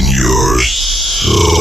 awaken your soul.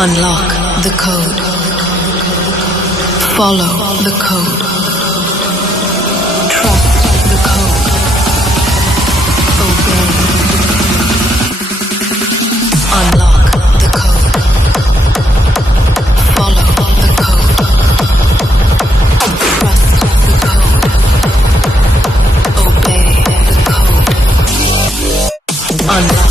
Unlock the code. Follow the code. Trust the code. Obey. Unlock the code. Follow the code. Trust the code. Obey the code. Unlock.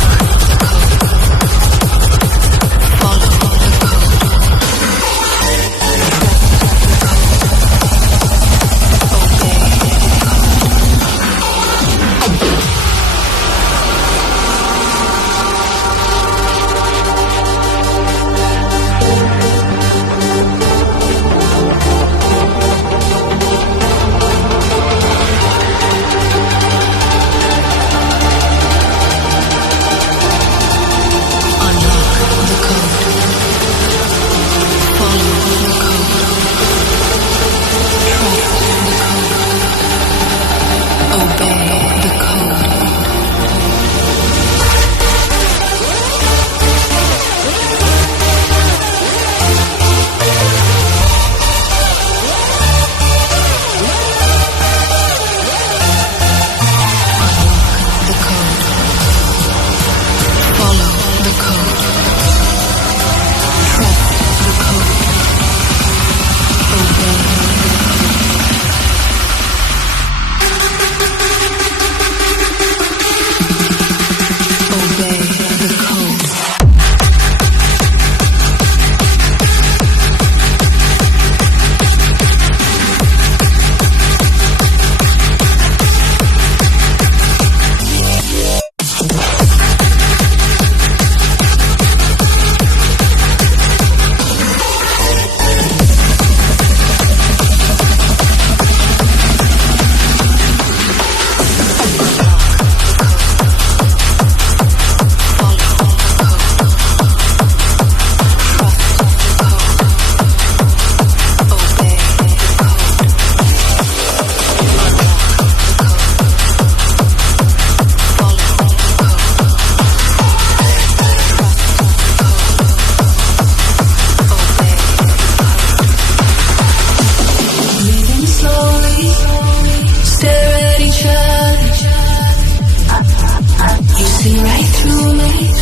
too late?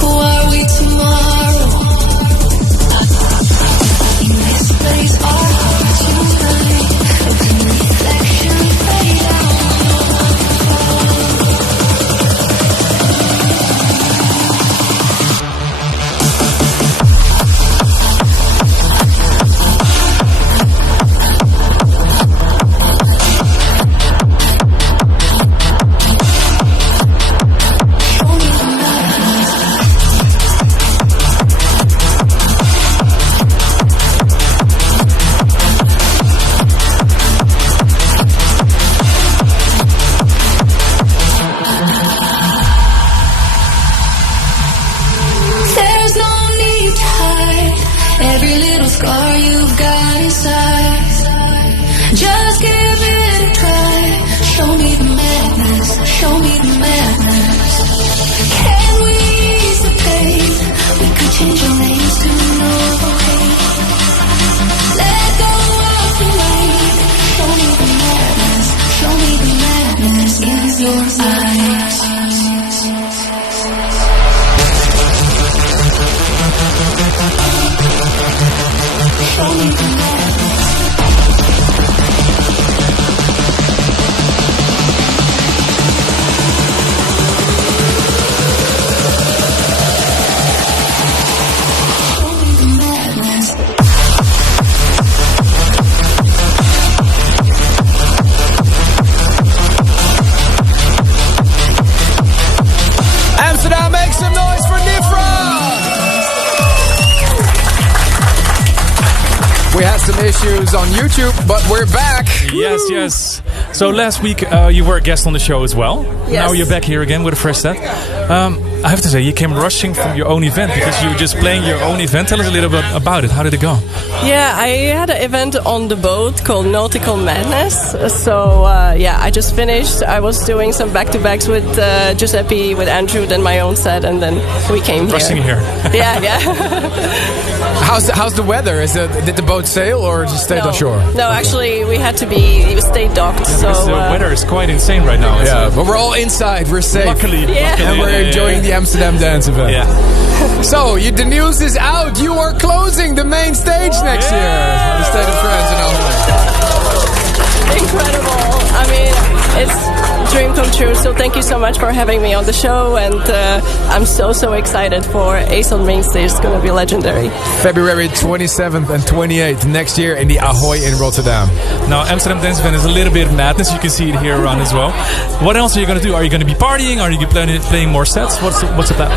Who are we tomorrow? In this place our hearts unite, a dim reflection fade out. Every little scar you've got inside, just give it a try. Show me the madness, show me the madness. Can we ease the pain? We could change our names to no hate. Let go of the rain. Show me the madness, show me the madness in your eyes. Show me the madness. Show me the madness. Amsterdam, make some noise for Nifra! We had some issues on YouTube, but we're back. Yes, yes. So last week you were a guest on the show as well. Yes. Now you're back here again with a fresh set. I have to say, you came rushing from your own event because you were just playing your own event. Tell us a little bit about it. How did it go? Yeah, I had an event on the boat called Nautical Madness. So, I just finished. I was doing some back-to-backs with Giuseppe, with Andrew, then my own set, and then we came Rushing here. Yeah. How's the weather? Did the boat sail or just stayed on shore? No, actually, we had to stay docked. Because the weather is quite insane right now. Yeah, but we're all inside. We're safe. Luckily. And we're enjoying the Amsterdam Dance event. Yeah. So, the news is out. You are closing the main stage next year on the State of Trance in Almere. Incredible. I mean, it's a dream come true. So thank you so much for having me on the show. And I'm so excited for Ace on Main Stage. It's going to be legendary. February 27th and 28th next year in the Ahoy in Rotterdam. Now, Amsterdam Dance Event is a little bit of madness. You can see it here around as well. What else are you going to do? Are you going to be partying? Are you playing more sets? What's the plan?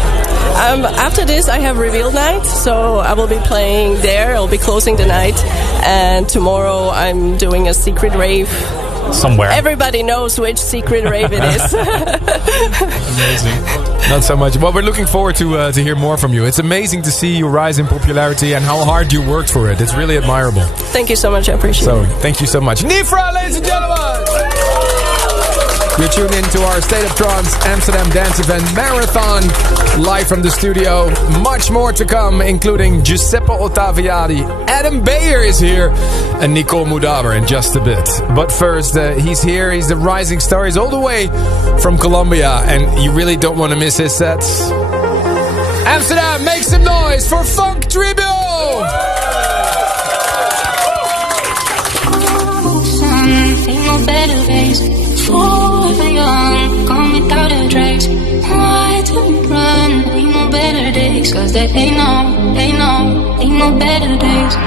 After this, I have reveal night. So I will be playing there. I'll be closing the night. And tomorrow, I'm doing a secret rave. Somewhere. Everybody knows which secret rave it is. Amazing. Not so much. Well, we're looking forward to hear more from you. It's amazing to see you rise in popularity and how hard you worked for it. It's really admirable. Thank you so much. I appreciate it. So, thank you so much. Nifra, ladies and gentlemen! You're tuned in to our State of Trance Amsterdam Dance Event Marathon, live from the studio. Much more to come, including Giuseppe Ottaviani, Adam Bayer is here, and Nicole Mudaber in just a bit. But first, he's here. He's the rising star. He's all the way from Colombia, and you really don't want to miss his sets. Amsterdam, make some noise for Funk Tribute! Ain't no better days. Forever young, gone without a trace. Why do we run? Ain't no better days. Cause there ain't no better days.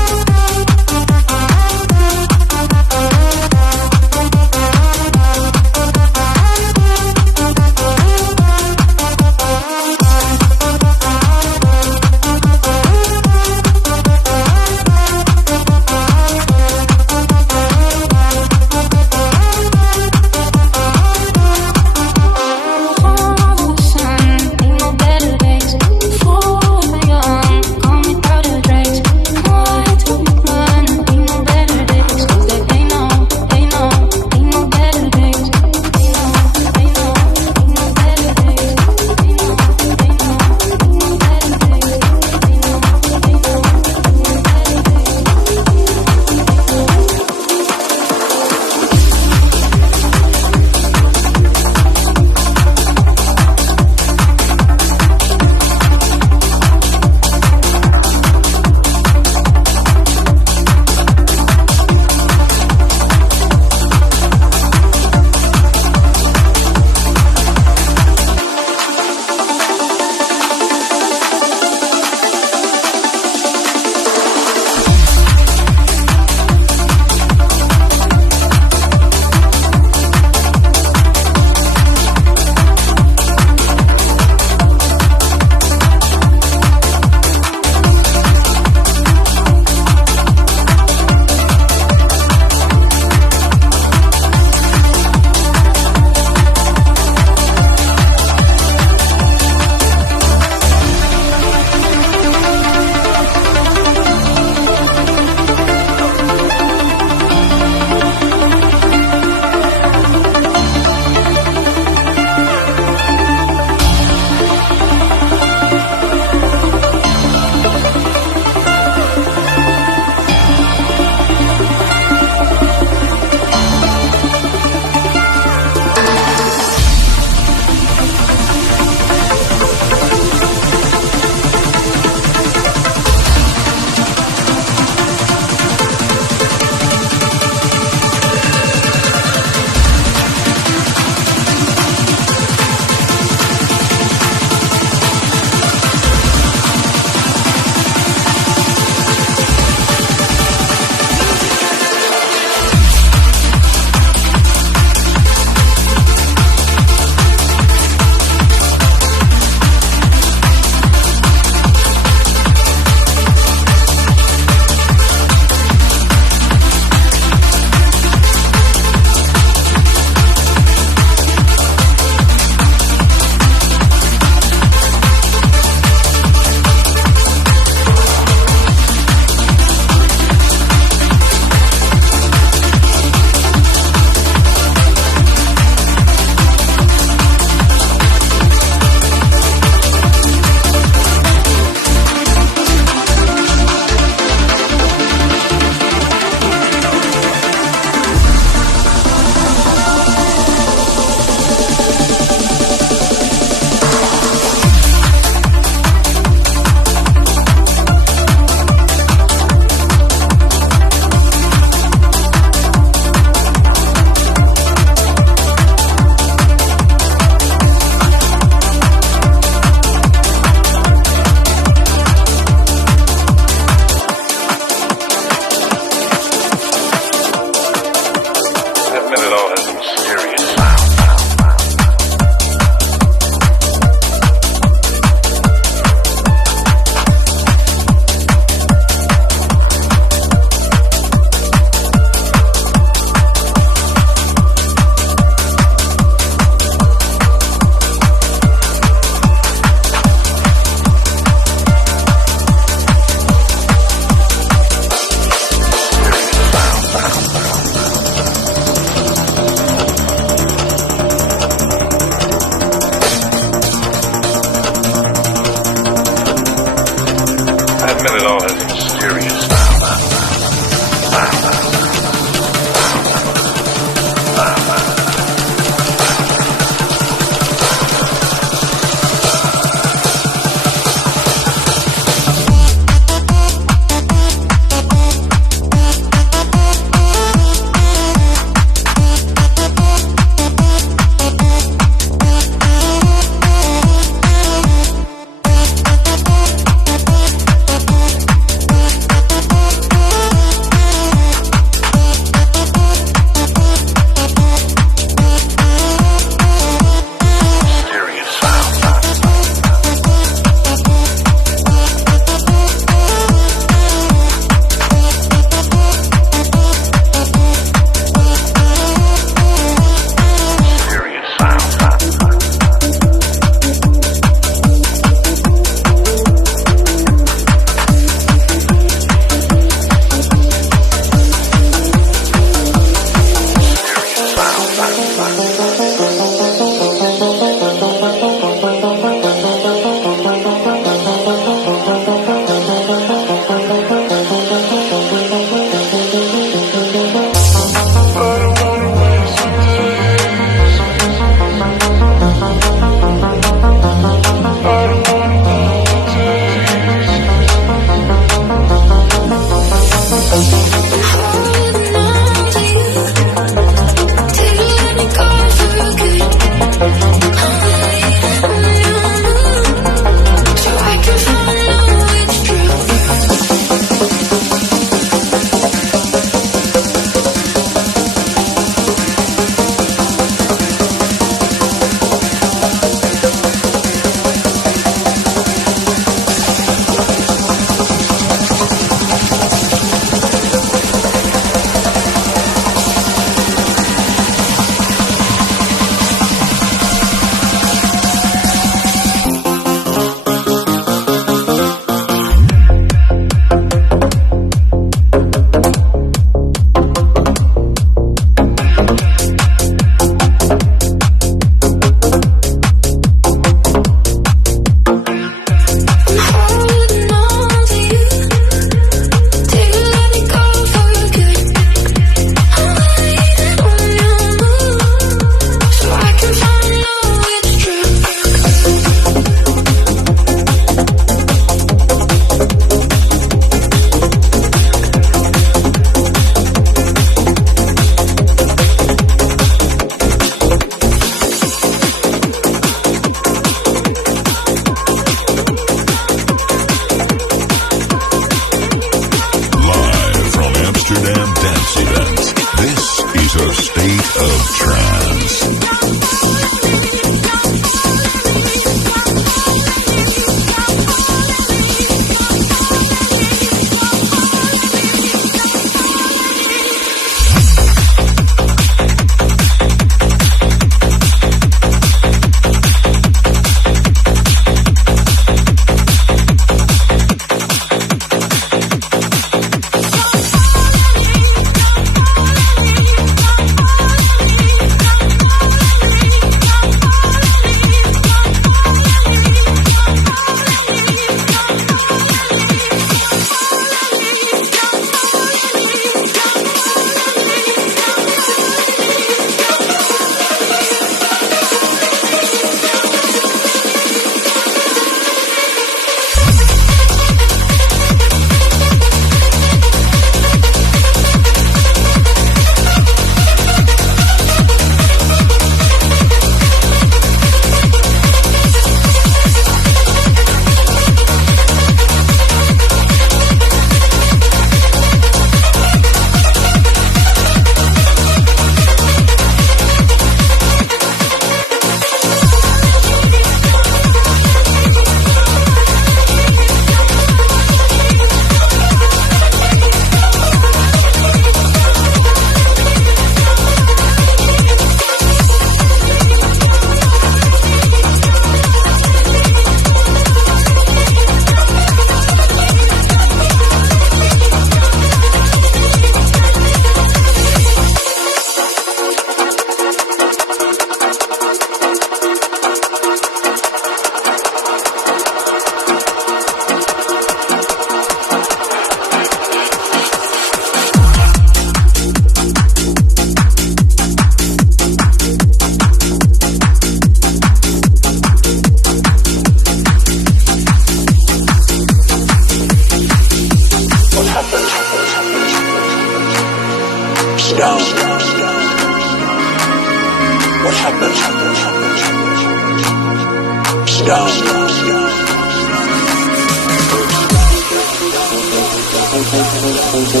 What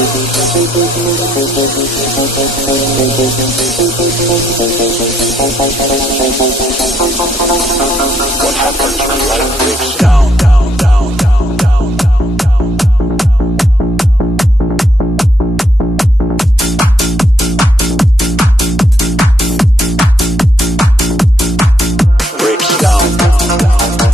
happens when life breaks down, down, down, down, down, down, down, down. Breaks down, down, down,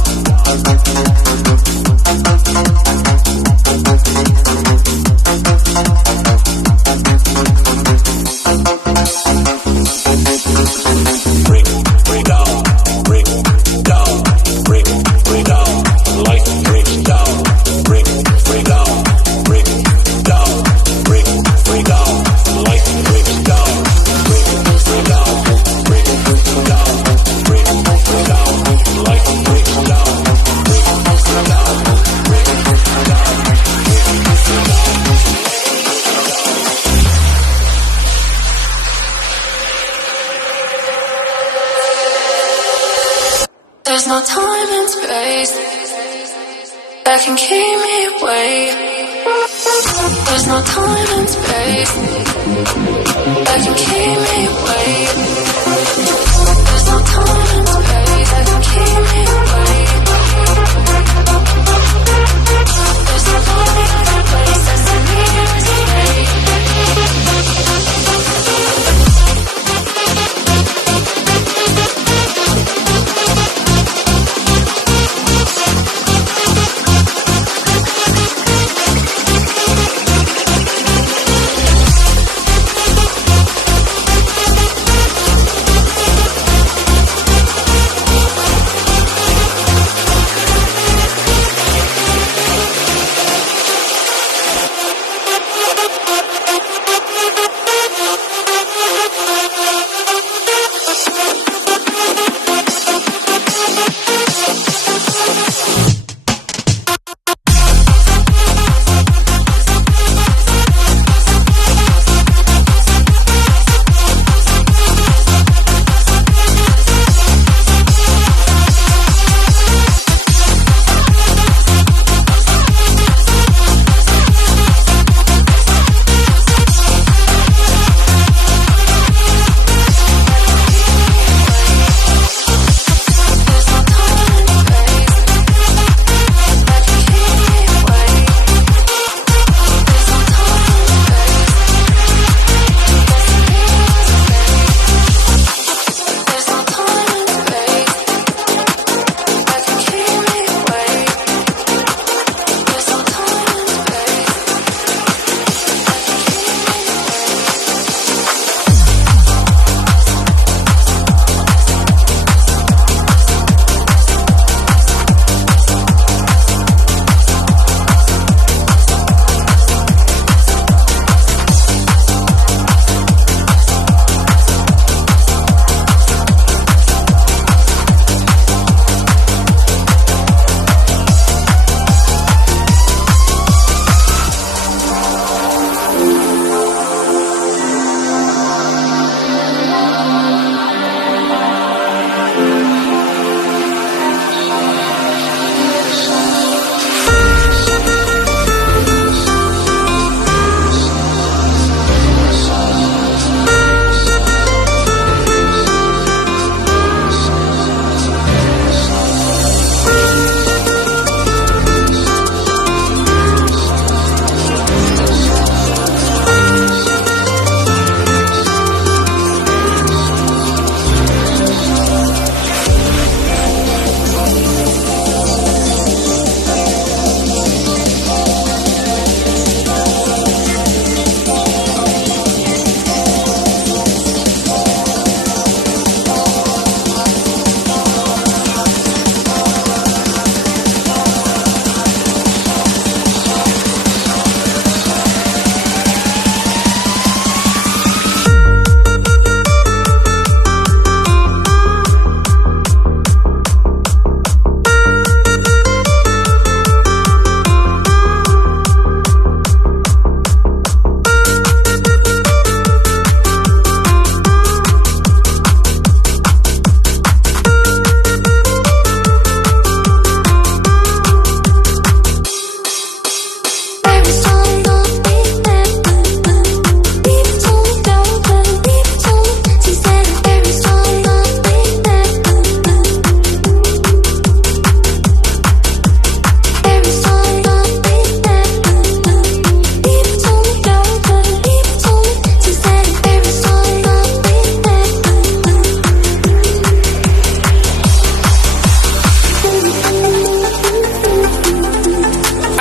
There's no time and space that can keep me away. There's no time and space that can keep me away. There's no time and space that can keep me away. There's no time and place that's in me today.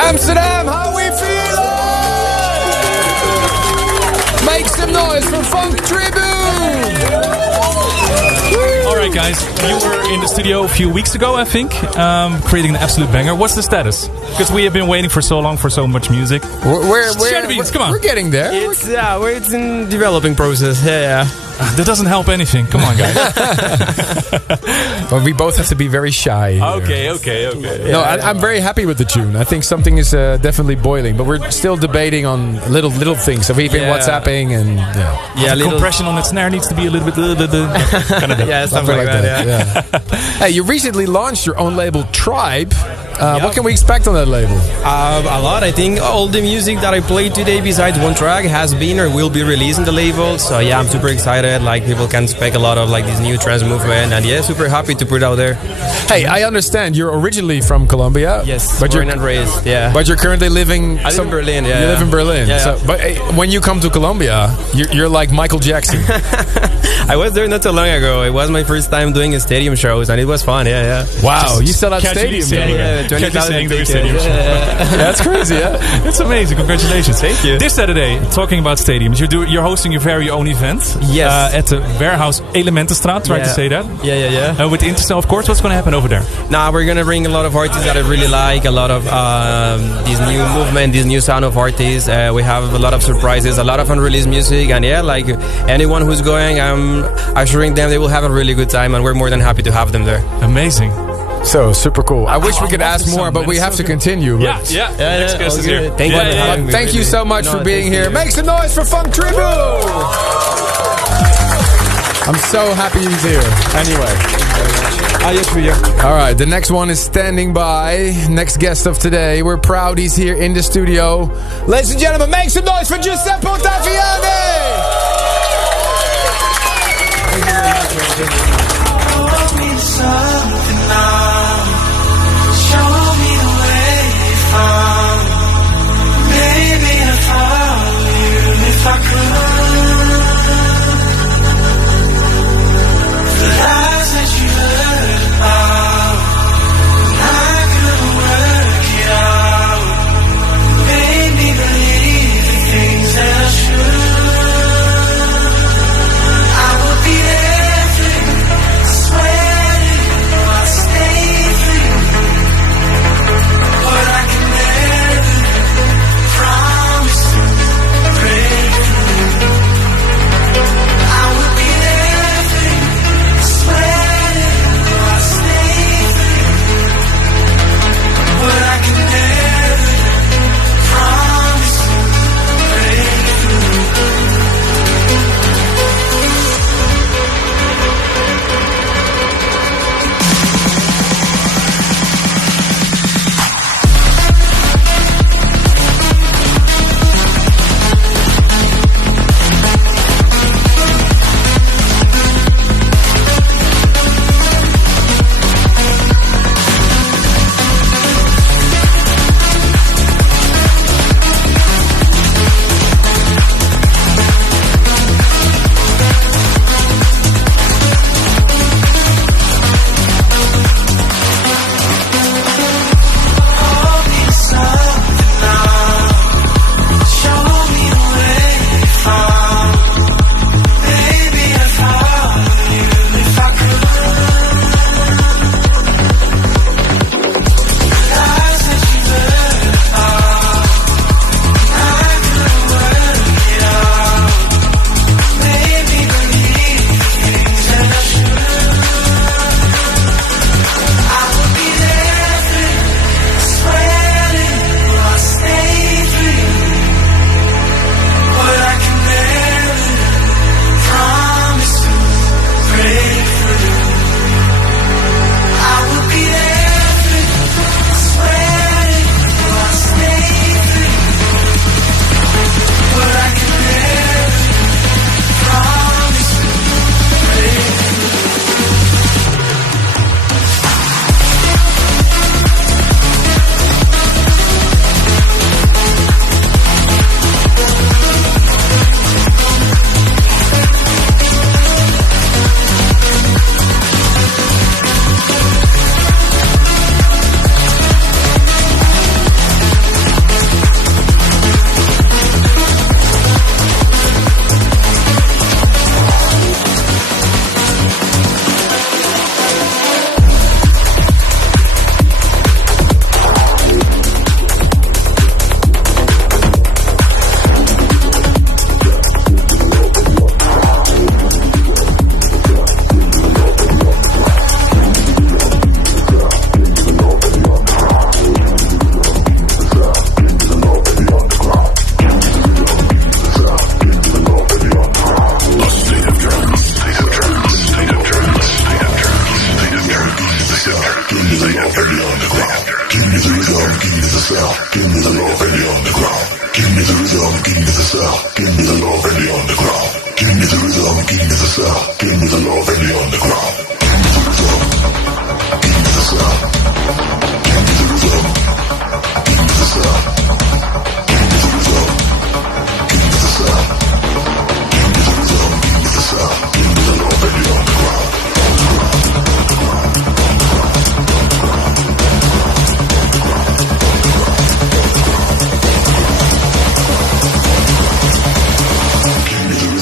Amsterdam, how we feeling? Make some noise for Funk Tribune! Alright guys, you were in the studio a few weeks ago, I think, creating an absolute banger. What's the status? Because we have been waiting for so long for so much music. Share the beats, come on. We're getting there. It's in developing process. Yeah. That doesn't help anything. Come on, guys. Well, we both have to be very shy here. Okay. No, I'm very happy with the tune. I think something is definitely boiling, but we're still debating on little things. So we've been WhatsApping and the compression on that snare needs to be a little bit kind of yeah, something like that. Yeah. Hey, you recently launched your own label, Tribe. What can we expect on that label? A lot. I think all the music that I played today, besides one track, has been or will be released in the label. So yeah, I'm super excited. Like people can expect a lot of like this new trance movement, and yeah, super happy to put it out there. Hey, I understand you're originally from Colombia. Yes, but born and raised. Yeah, but you're currently living. I live in Berlin. Yeah, you live in Berlin. Yeah. So, but when you come to Colombia, you're like Michael Jackson. I was there not so long ago. It was my first time doing a stadium shows, and it was fun. Yeah. Wow, you sell out stadium. Yeah, 20,000 tickets. That's crazy. Yeah, that's amazing. Congratulations. Thank you. This Saturday, talking about stadiums, you're hosting your very own event. Yes. At the warehouse Elementenstraat. Try to say that. Yeah. With Intercell, of course. What's going to happen over there? Now we're gonna bring a lot of artists that I really like. A lot of this new movement, this new sound of artists. We have a lot of surprises, a lot of unreleased music, and yeah, like anyone who's going, I'm assuring them they will have a really good time, and we're more than happy to have them there. Amazing. So super cool. I wish we could ask more, but we have to continue. Yeah. Next guest is here. Thank you so much for being here. Make some noise for Funk Tribune! I'm so happy he's here. Anyway. All right, the next one is standing by. Next guest of today. We're proud he's here in the studio. Ladies and gentlemen, make some noise for Giuseppe Ottaviani! I would be there, sweating sound, give me the love and the underground. Give me the rhythm, give me the sound, give me the love and the underground. Give me the rhythm, give me the sound, give me the love and the underground. Give me the rhythm, give me the sound, give me the rhythm, give me the sound, give me the rhythm, give me the sound, give me the rhythm, give me the sound, give me the love and the underground. Give me the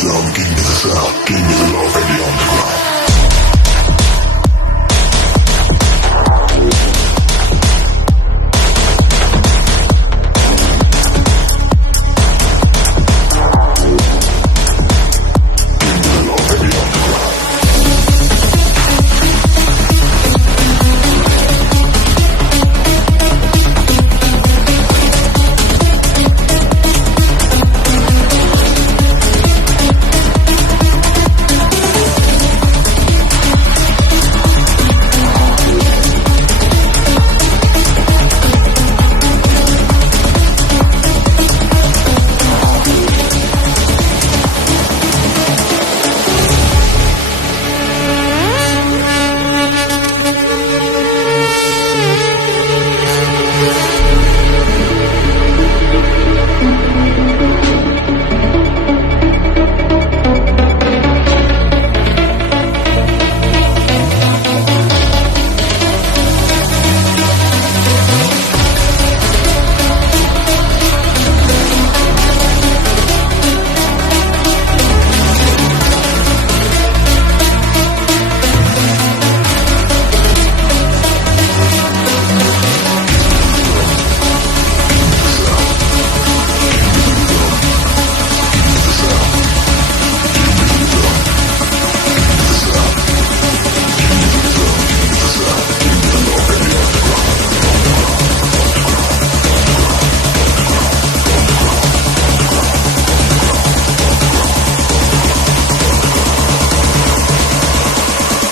sound, give me the love and the underground.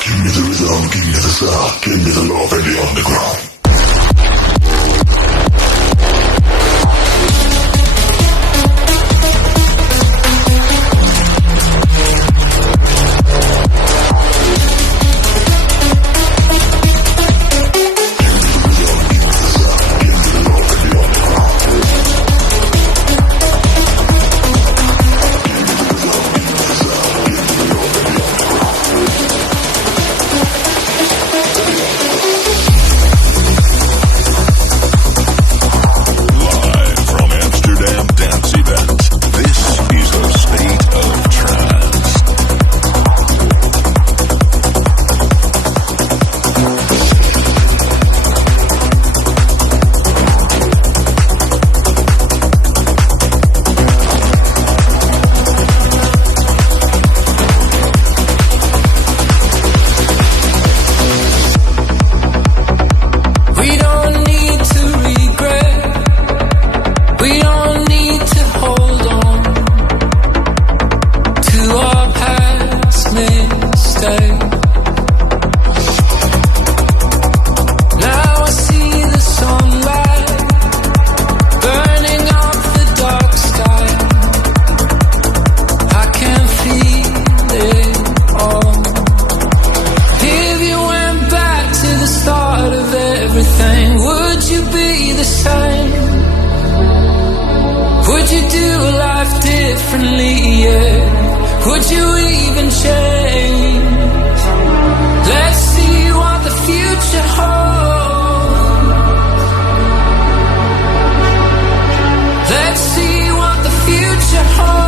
Give me the sound, give me the love and the underground. Would you even change? Let's see what the future holds. Let's see what the future holds.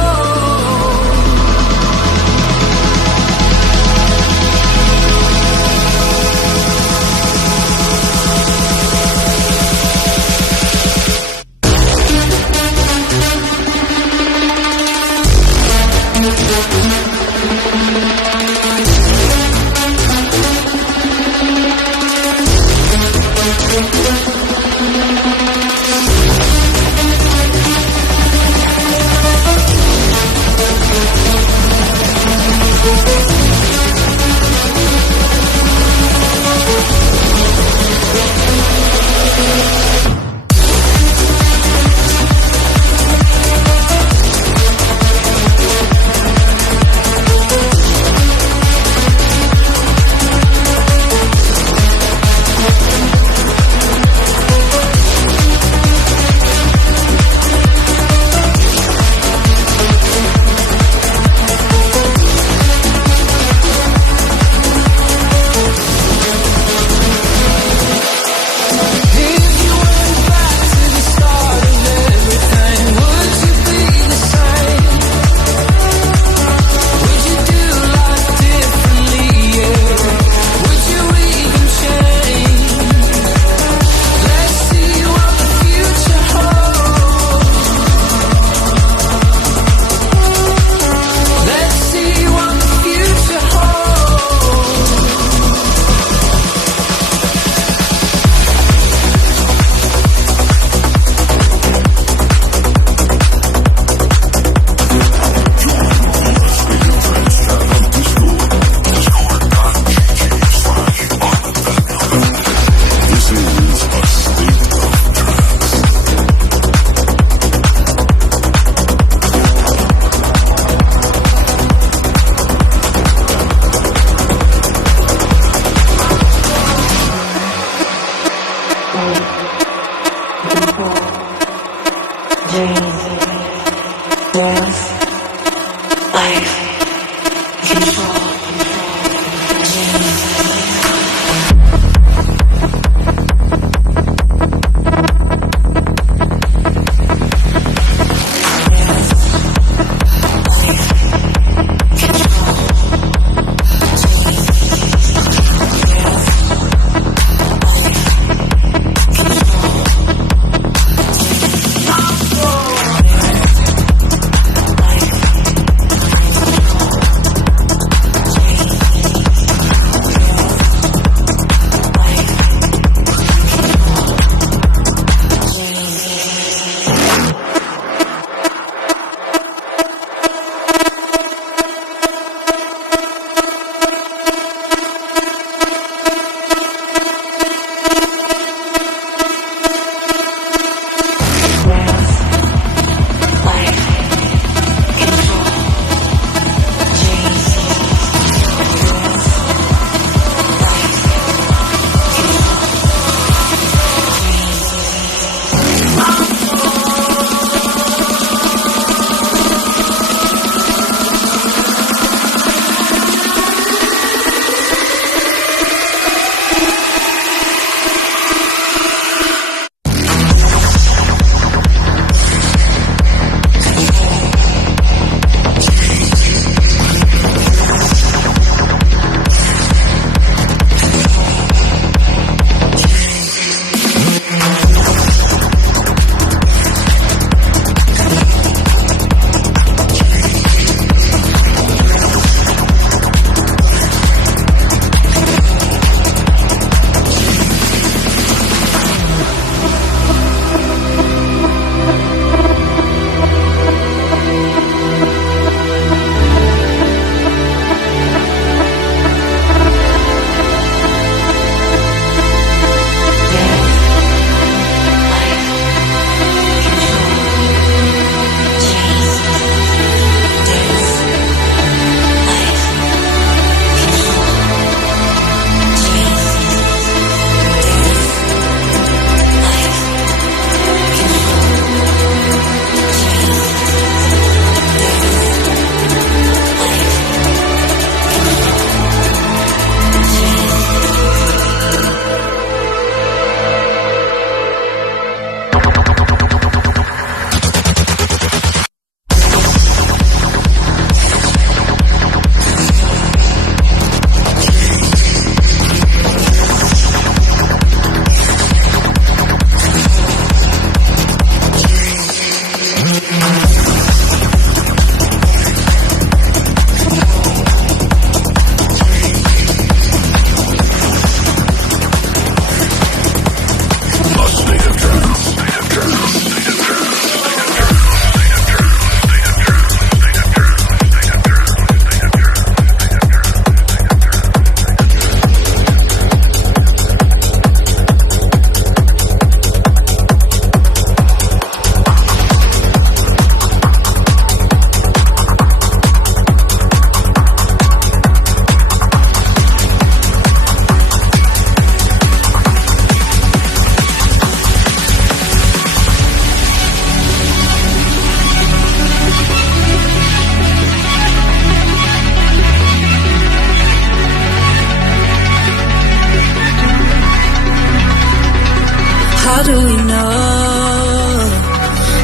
do we know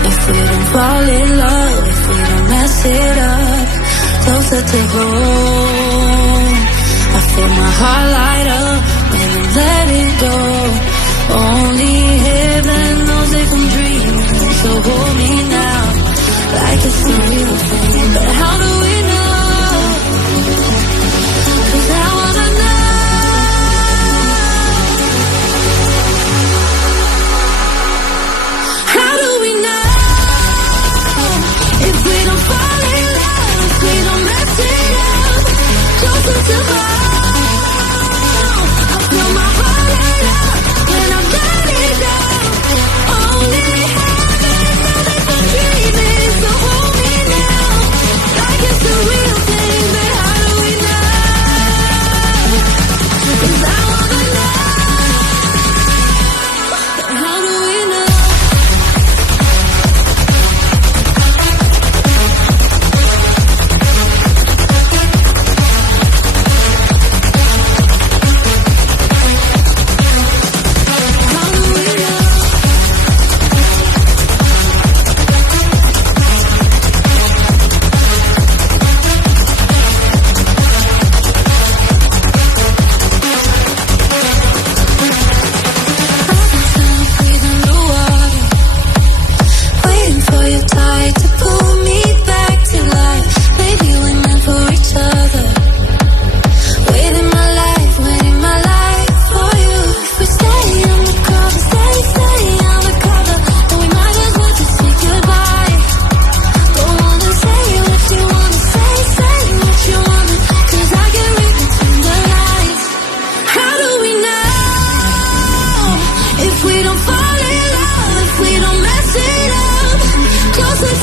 if we don't fall in love, if we don't mess it up? Closer to home, I feel my heart light up when I let it go. Only heaven knows if I'm dreaming, so hold me now like it's a real thing. But how do we know? 'Cause I wanna know. How do we know if we don't fall in love, if we don't mess it up? Closer to home, I feel my heart light up.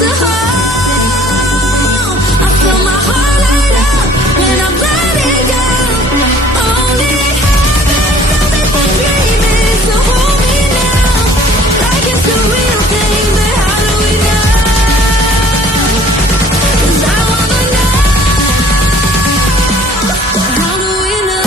it's a home. I feel my heart light up when I'm letting go. Only heaven knows if I'm dreaming, so hold me now. Like it's a real thing, but how do we know? 'Cause I wanna know. How do we know?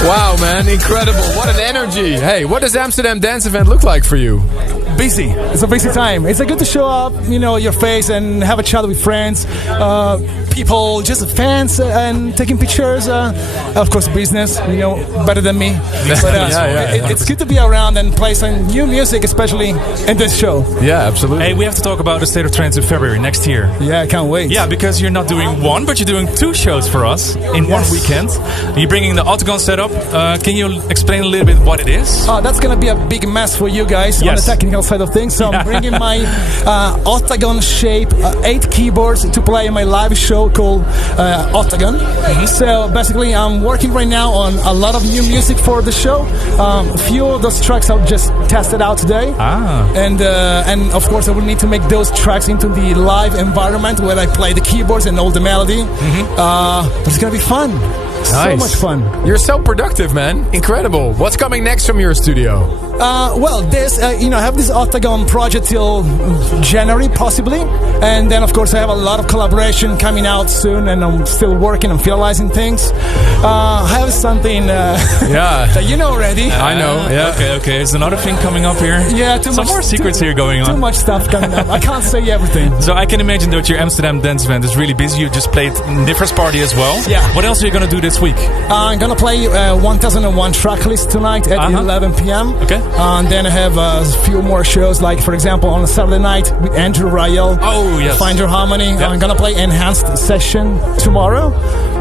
Wow, man, incredible. What an energy. Hey, what does Amsterdam Dance Event look like for you? Busy. It's a busy time. It's good to show up, your face and have a chat with friends, people, just fans, and taking pictures. Of course, business, better than me. But it's good to be around and play some new music, especially in this show. Yeah, absolutely. Hey, we have to talk about the State of Trance in February next year. Yeah, I can't wait. Yeah, because you're not doing one, but you're doing two shows for us in one weekend. You're bringing the Octagon setup. Can you explain a little bit what it is? That's going to be a big mess for you guys on the technical side of things. So I'm bringing my Octagon shape 8 keyboards to play in my live show called Octagon. Mm-hmm. So basically I'm working right now on a lot of new music for the show. A few of those tracks I've just tested out today. And of course I will need to make those tracks into the live environment where I play the keyboards and all the melody. Mm-hmm. But it's going to be fun. Nice. So much fun. You're so productive, man. Incredible. What's coming next from your studio? Well, I have this Octagon project till January, possibly. And then, of course, I have a lot of collaboration coming out soon, and I'm still working on finalizing things. I have something that you know already. I know, yeah. Okay. There's another thing coming up here. Yeah, Some more secrets here going on. Too much stuff coming up. I can't say everything. So I can imagine that your Amsterdam Dance Event is really busy. You just played Difference Party as well. Yeah. What else are you going to do this week? I'm going to play 1001 Tracklist tonight at 11 p.m. Okay. And then I have a few more shows, like for example on a Saturday night with Andrew Rayel. Oh yes. Find Your Harmony. Yeah. I'm gonna play enhanced session tomorrow.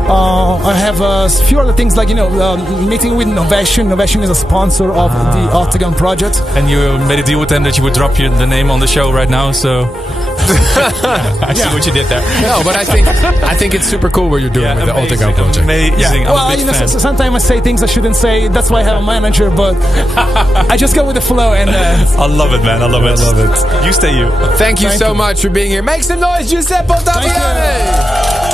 I have a few other things like meeting with Novation. Novation is a sponsor of the Octagon project. And you made a deal with them that you would drop the name on the show right now. So I see what you did there. No, but I think it's super cool what you're doing with the Octagon project. Amazing. Yeah. Well, sometimes I say things I shouldn't say. That's why I have a manager, but I just go with the flow. And I love it, man. I love it. You stay you. Thank you so much for being here. Make some noise, Giuseppe Ottaviani.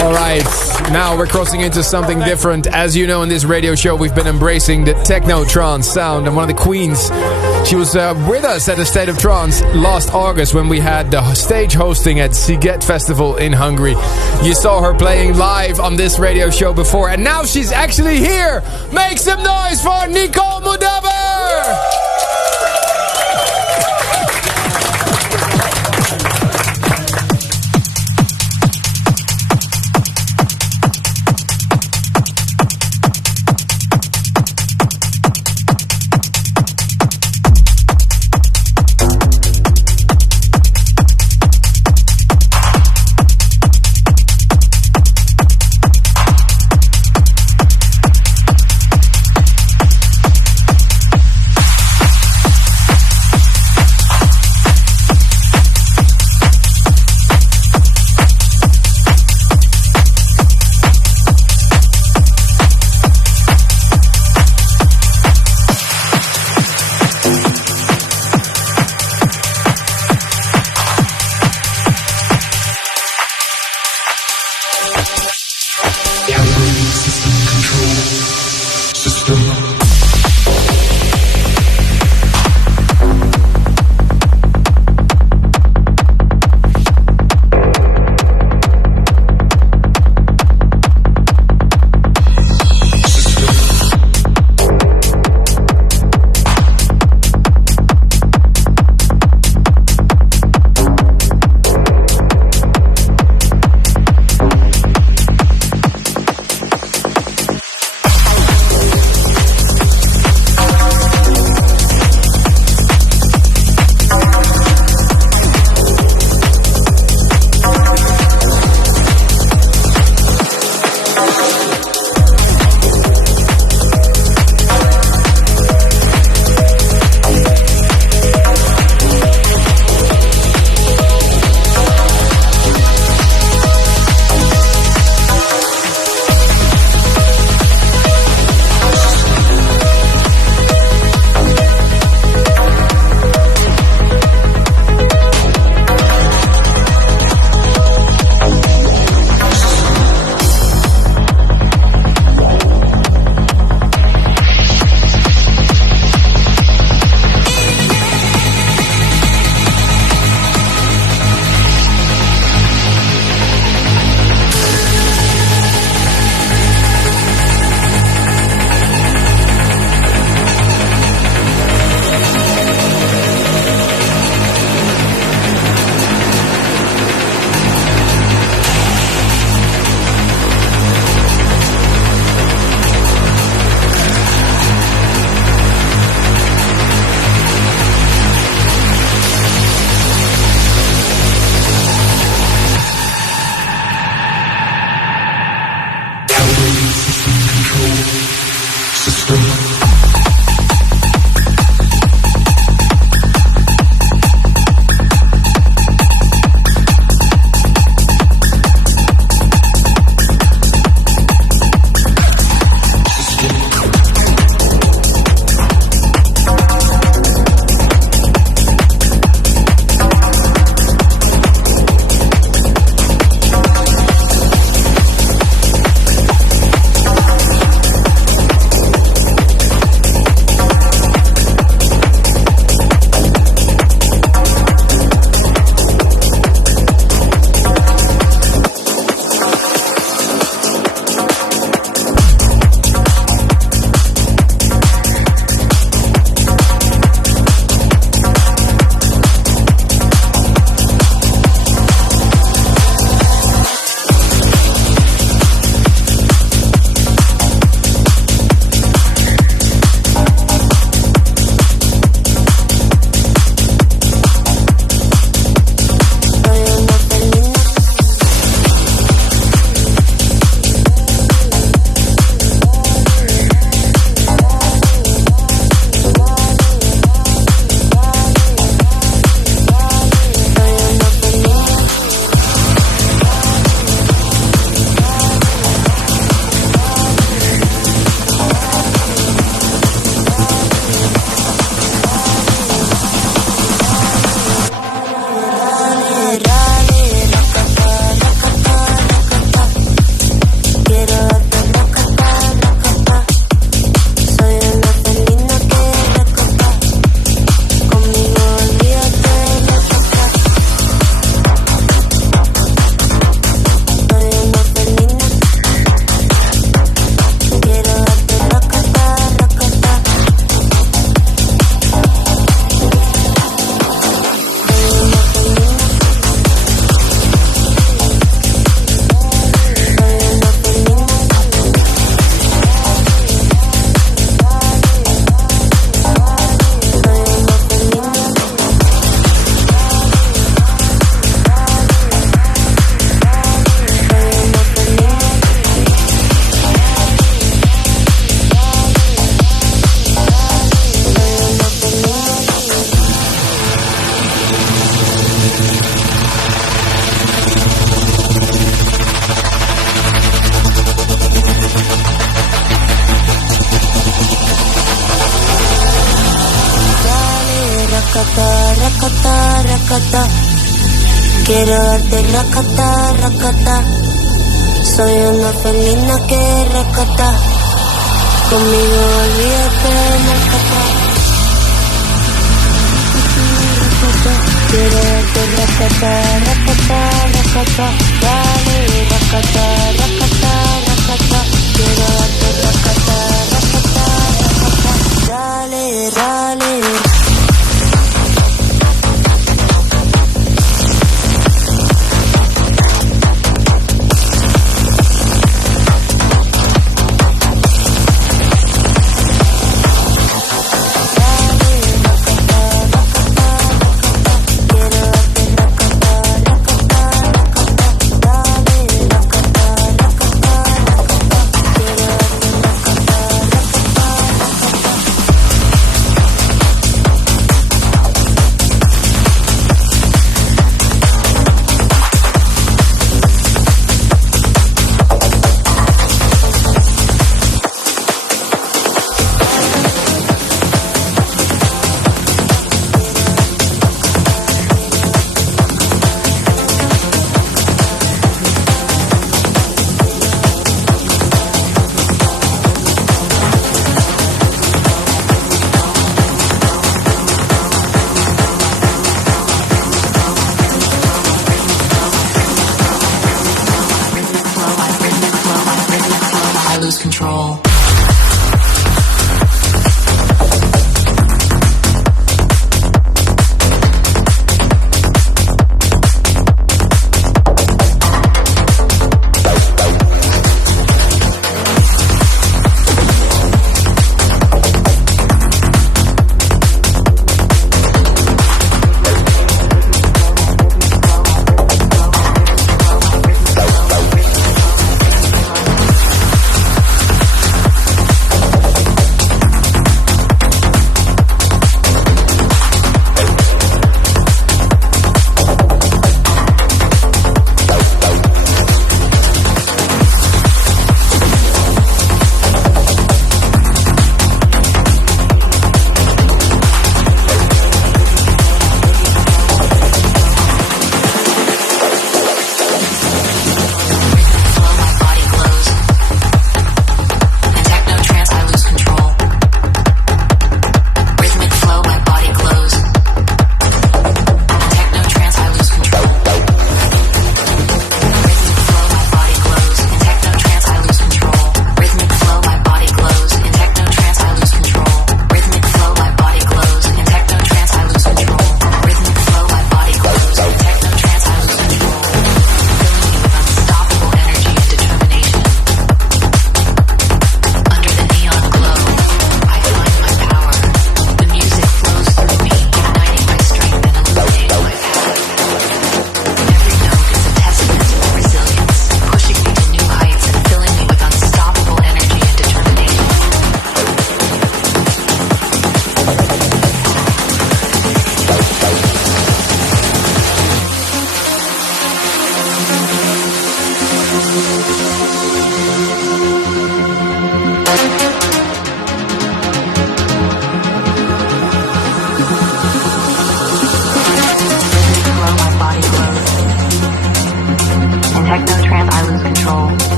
All right, now we're crossing into something different. As you know, in this radio show, we've been embracing the techno trance sound, and one of the queens, she was with us at the State of Trance last August when we had the stage hosting at Sziget Festival in Hungary. You saw her playing live on this radio show before, and now she's actually here. Make some noise for Nicole Mudaber! Rakata, rakata, rakata. Quiero darte rakata, rakata. Soy una felina que rakata. Conmigo olvídate de rakata. Quiero darte rakata, rakata, rakata. Dale, rakata, rakata, rakata. Quiero darte rakata, rakata, rakata. Dale, dale.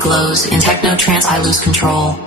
Glows. In techno trance, I lose control.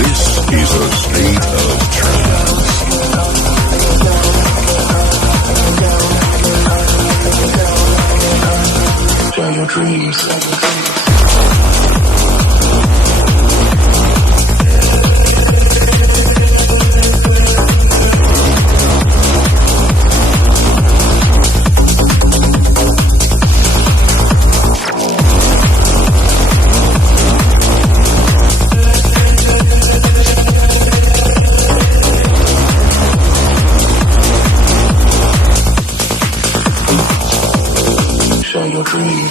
This is a state of trance. Share your dreams. Share your dreams.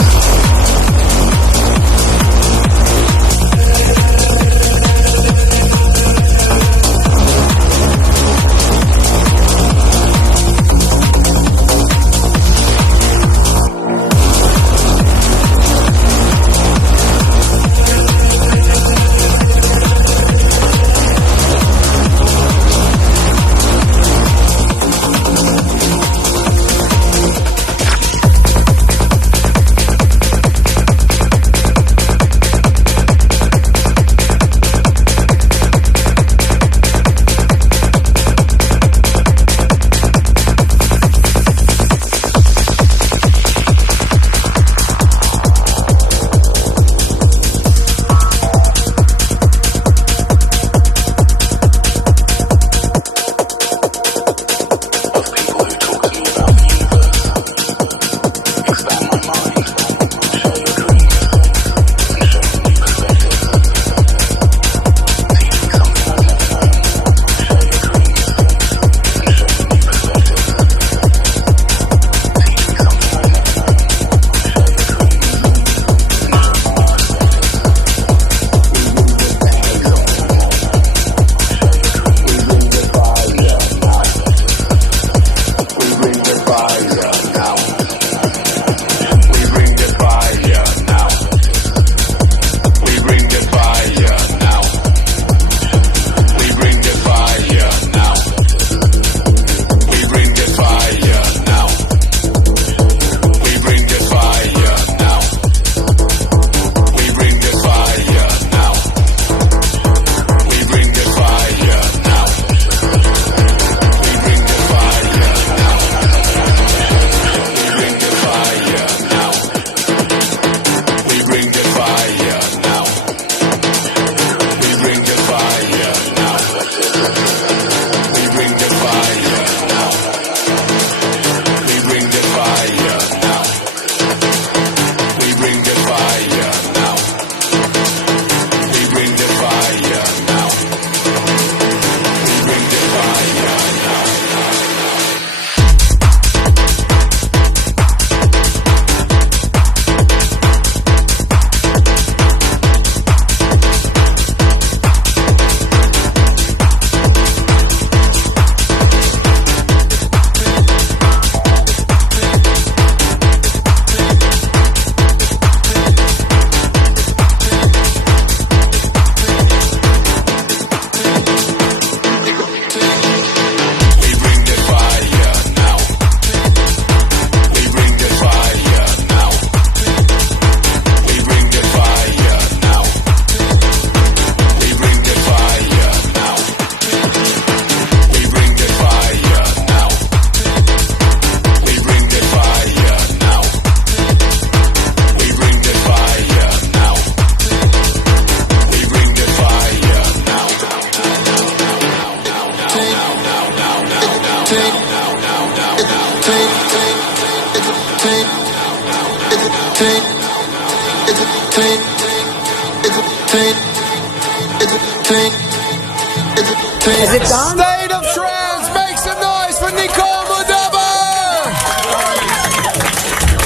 Is it done? State of Trance, make some noise for Nicole Mudaber!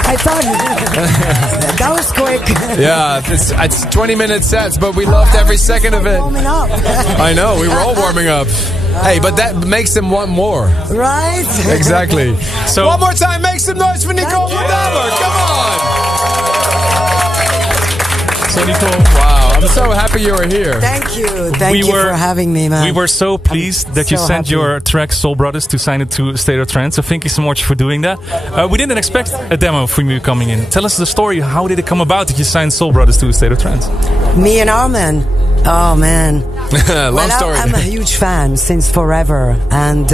I thought that was quick. Yeah, it's 20-minute sets, but we loved every second of it. Warming up. I know, we were all warming up. Hey, but that makes them want more. Right? Exactly. So one more time, make some noise for Nicole Mudaber. Come on! So Nicole, wow, I'm so happy you're here. Thank you. Thank you for having me, man. We were so pleased that you sent your track Soul Brothers to sign it to State of Trance. So thank you so much for doing that. We didn't expect a demo from you coming in. Tell us the story. How did it come about that you signed Soul Brothers to State of Trance? Me and Armin. Oh, man. Long story. I'm a huge fan since forever. And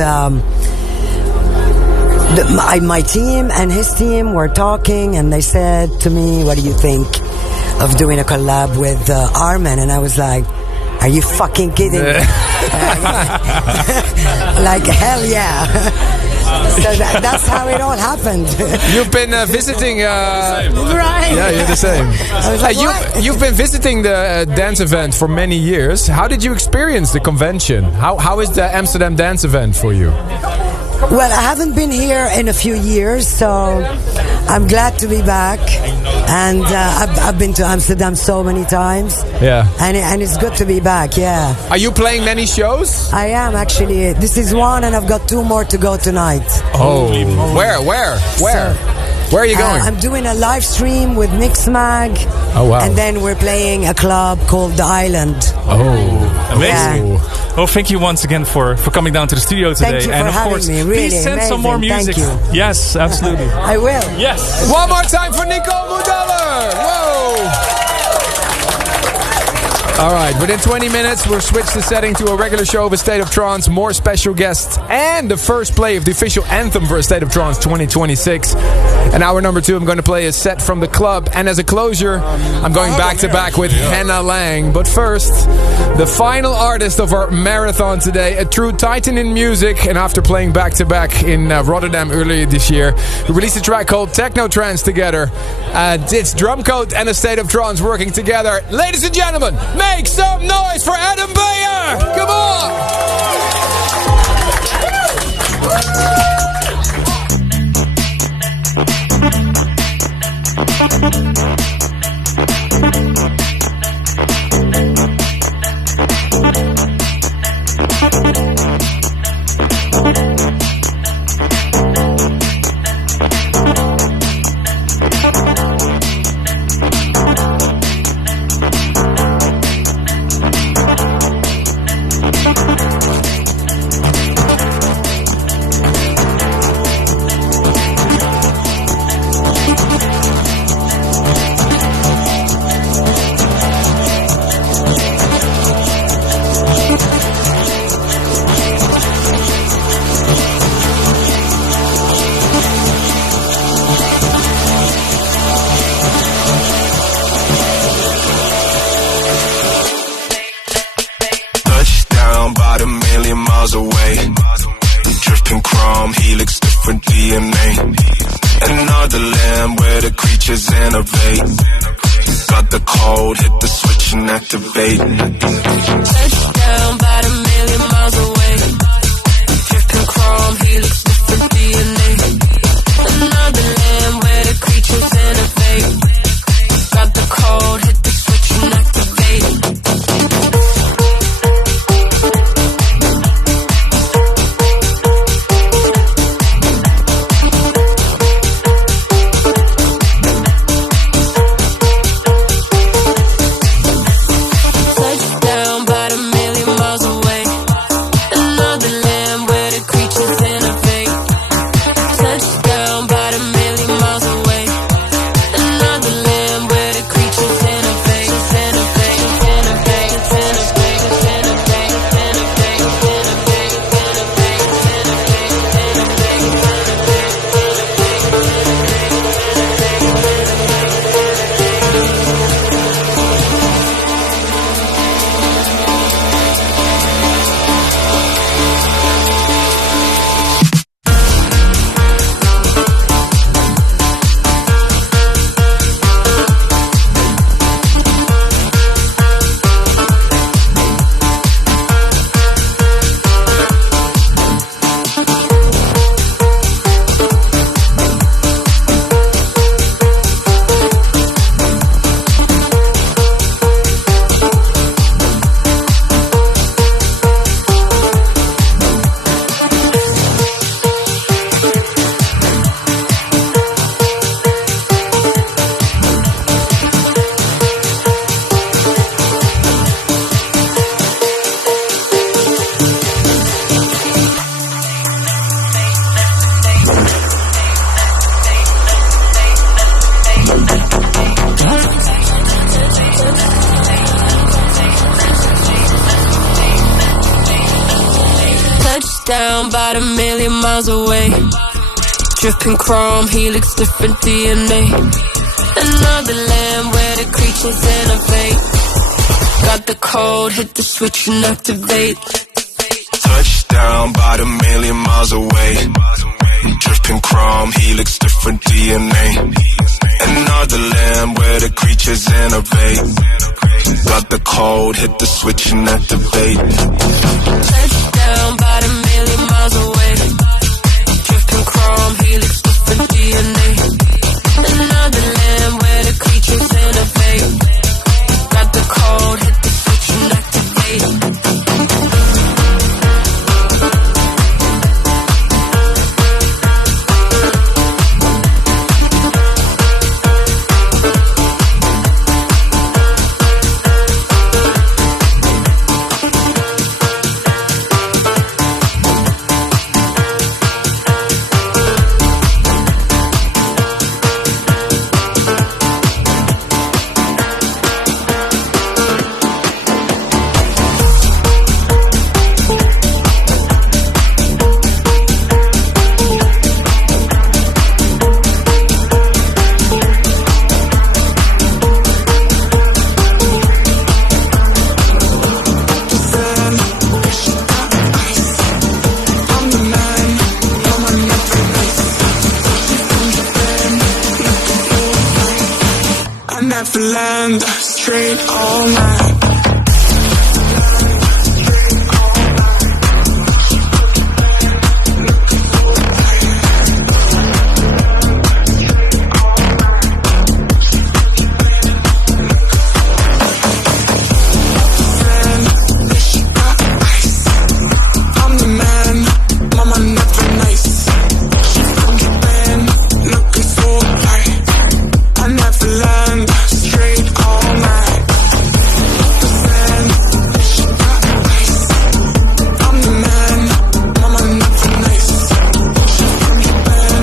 my team and his team were talking, and they said to me, what do you think of doing a collab with Armin? And I was like, are you fucking kidding me? Like, hell yeah. So that's how it all happened. You've been visiting... right. Yeah, you're the same. I was like, you've been visiting the dance event for many years. How did you experience the convention? How is the Amsterdam dance event for you? Well, I haven't been here in a few years, so I'm glad to be back. And I've been to Amsterdam so many times. Yeah. And it's good to be back, yeah. Are you playing many shows? I am, actually. This is one, and I've got 2 more to go tonight. Oh. Where? Where are you going? I'm doing a live stream with Mixmag. Oh, wow. And then we're playing a club called The Island. Oh, amazing. Yeah. Well, thank you once again for coming down to the studio today. Thank you and for of having course, me. Really please send amazing. some more music. Thank you. Yes, absolutely. I will. Yes. One more time for Nicole Mudaller. Whoa. All right, within 20 minutes, we'll switch the setting to a regular show of A State of Trance, more special guests, and the first play of the official anthem for A State of Trance 2026. And hour number 2, I'm going to play a set from the club. And as a closure, I'm going back-to-back with Hannah Lang. But first, the final artist of our marathon today, a true titan in music. And after playing back-to-back in Rotterdam earlier this year, we released a track called Techno Trance together. It's Drumcode and A State of Trance working together. Ladies and gentlemen, make some noise for Adam Beyer! Come miles away. Dripping chrome, helix, different DNA. Another land where the creatures innovate. Got the code, hit the switch and activate. Touchdown, about a million miles away. Dripping chrome, helix, different DNA. Another land where the creatures innovate. Got the code, hit the switch and activate. Touchdown, about a million Touchdown about a million miles away. Dripping chrome, helix, different DNA. Another land where the creatures innovate. Got the code, hit the switch and activate. Touchdown about a million miles away. Dripping chrome, helix, different DNA. Another land where the creatures innovate. Got the code, hit the switch and activate. Touchdown about a million miles away. Dripping chrome, helix, different DNA. Another land where the creatures innovate. Got the code, hit the switch and activate. Neverland, straight all night. I'm the man, mama never nice. She's from Japan, looking so high. I never land. Straight all night. The sand, she got ice. I'm the man, mama never nice. She's from Japan,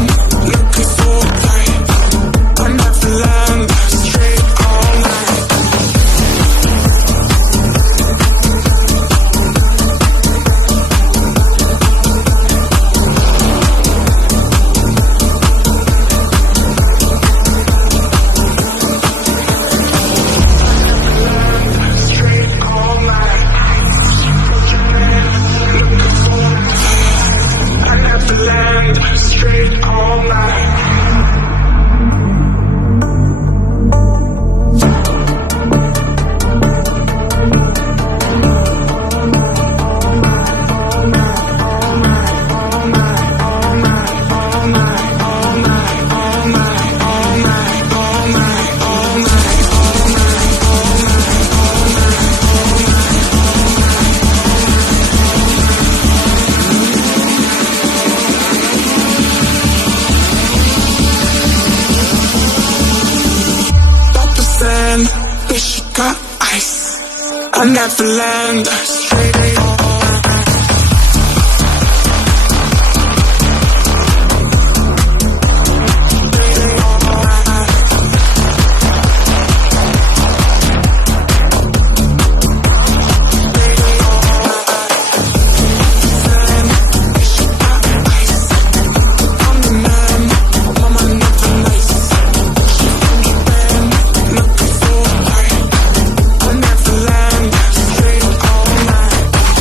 looking so high. I never land. Straight all night. Straight all night. Bitch, you got ice. I never land. Straight all night. I'm the man, mama never nice. She's from Japan, looking so high. I never land. Straight all night.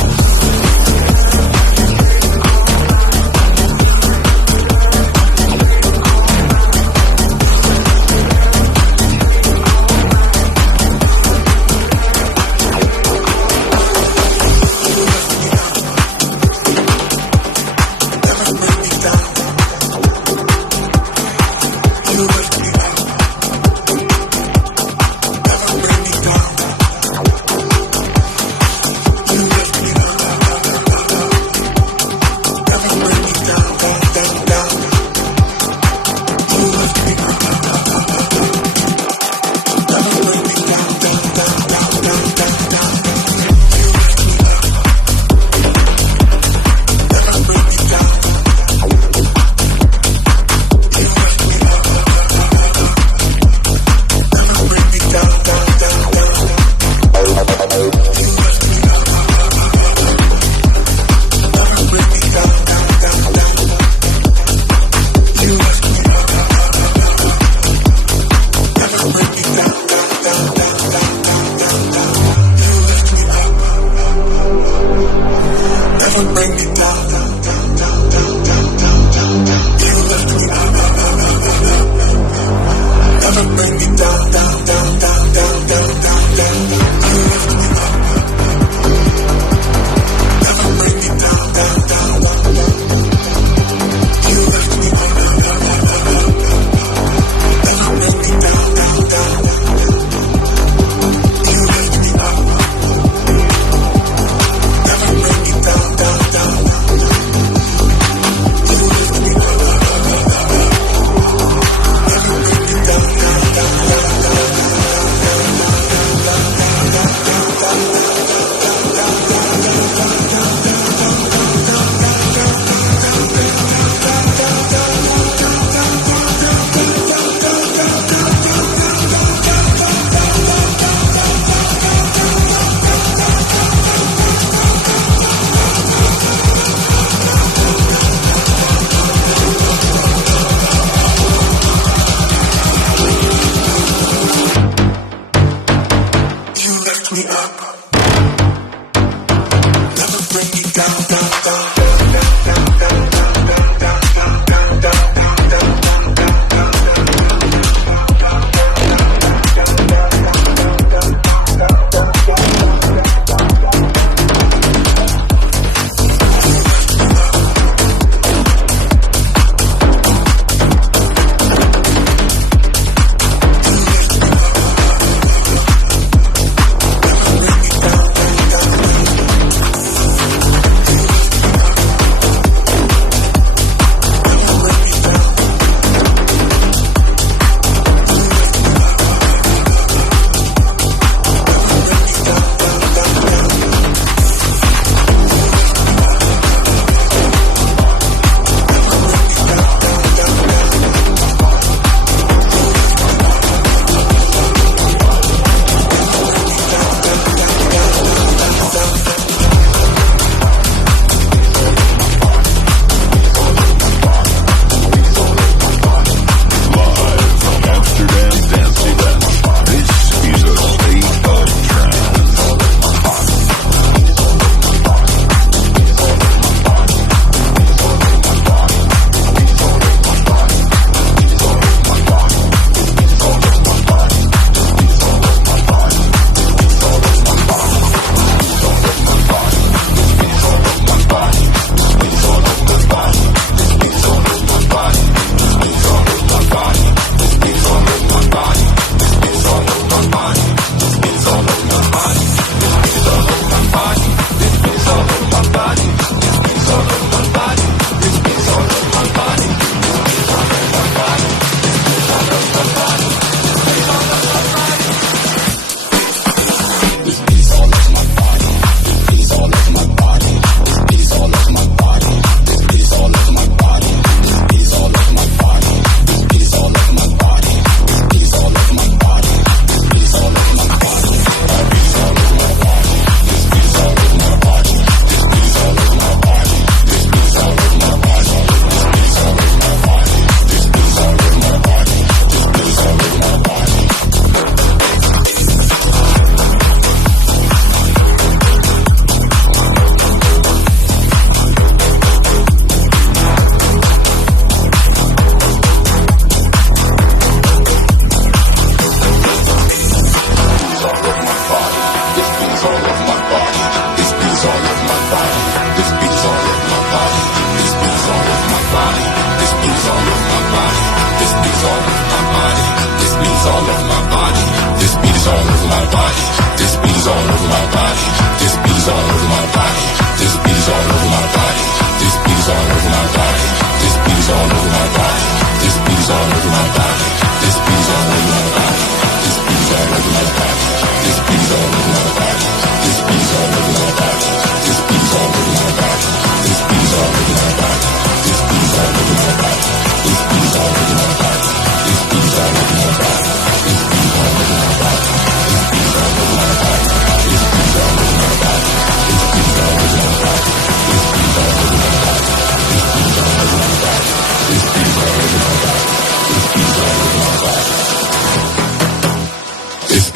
never bring me down. You lift me up. Never bring me down, down, down, down, down, down, down, down. You lift me up. Never bring me down, down, down, down. You lift me up. Never bring me down, down, down. You lift me up. Never bring me down, down, down. You lift me up. Never bring me down, down, down, down, down. You lift me up. Never bring me down, down, down.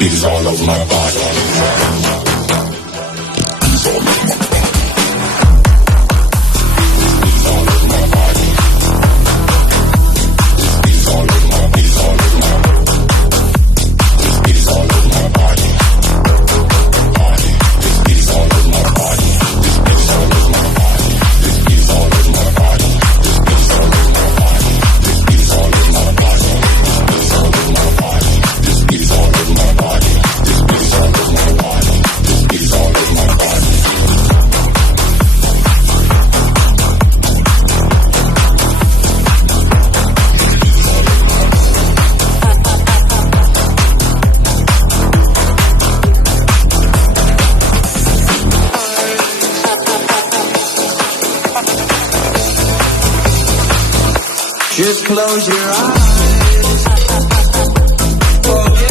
Beats all over my body. Beats all over my body. Just close your eyes. Forget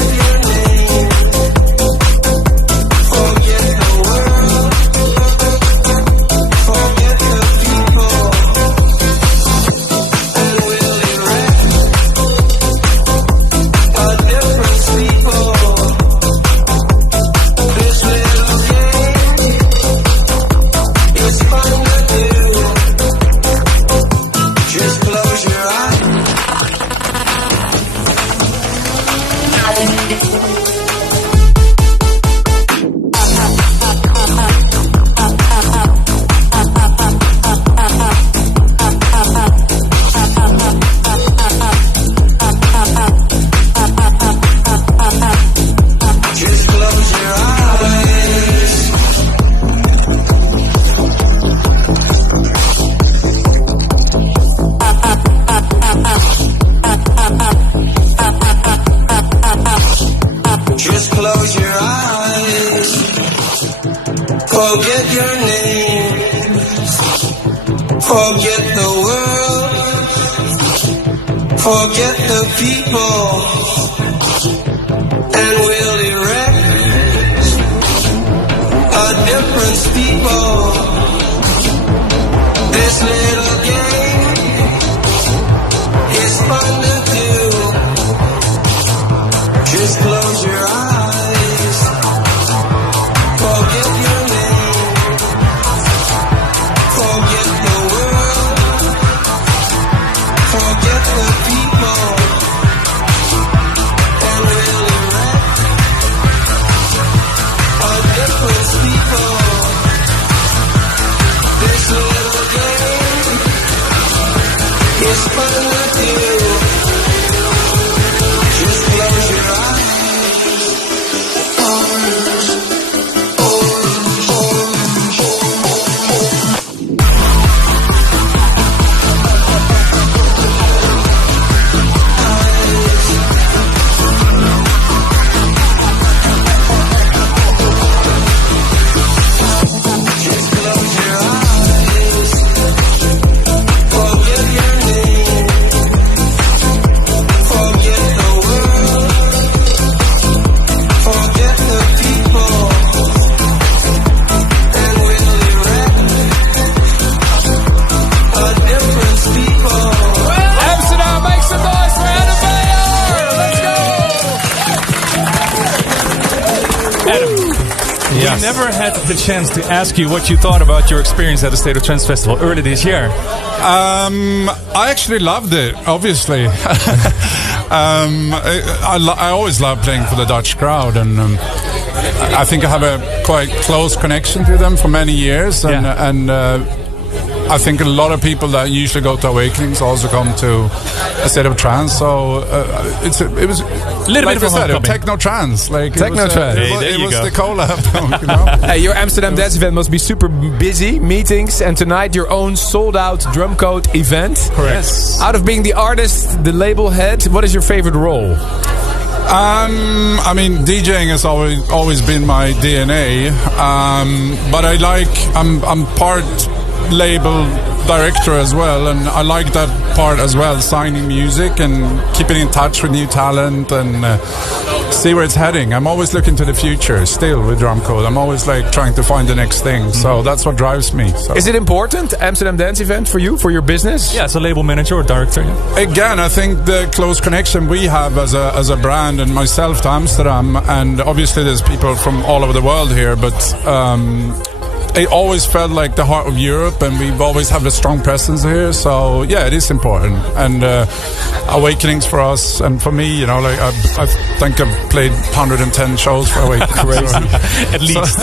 your name. Forget the world. Forget the people. And we'll erect a different people. This little game is fun to do. Just close your eyes. Just close your eyes. Just close your eyes. Forget your names. Forget the world. Forget the people. And we'll erect a different people. This little game is fun to do. Just close your eyes. Forget your name. Forget the world. Forget the people. And we'll erect a different people. This little game is fun to do. Just close your eyes. Just close your eyes. Forget your name. Forget the world. Forget the people. And we'll erect a different people. Amsterdam, make some noise for Adam Bayer! Let's go! Adam, we never had the chance to ask you what you thought about your experience at the State of Trance Festival early this year. I actually loved it, obviously. I always love playing for the Dutch crowd, and I think I have a quite close connection to them for many years, and I think a lot of people that usually go to Awakenings also come to a State of Trance. So it was a little bit of a homecoming. techno trance, like Techno trance. It was the collab. You know? Hey, your Amsterdam Dance event must be super busy, meetings, and tonight your own sold-out drum code event. Correct. Yes. Out of being the artist, the label head, what is your favorite role? I mean, DJing has always been my DNA, but I'm part label director as well, and I like that part as well, signing music and keeping in touch with new talent and see where it's heading. I'm always looking to the future still with drum code. I'm always like trying to find the next thing, so that's what drives me. So. Is it important, Amsterdam Dance event, for you, for your business? Yeah, as a label manager or director. Yeah. Again, I think the close connection we have as a brand and myself to Amsterdam, and obviously there's people from all over the world here, but it always felt like the heart of Europe, and we've always had a strong presence here. So yeah, it is important. And Awakenings for us and for me, you know, like I think I've played 110 shows for Awakenings. At least.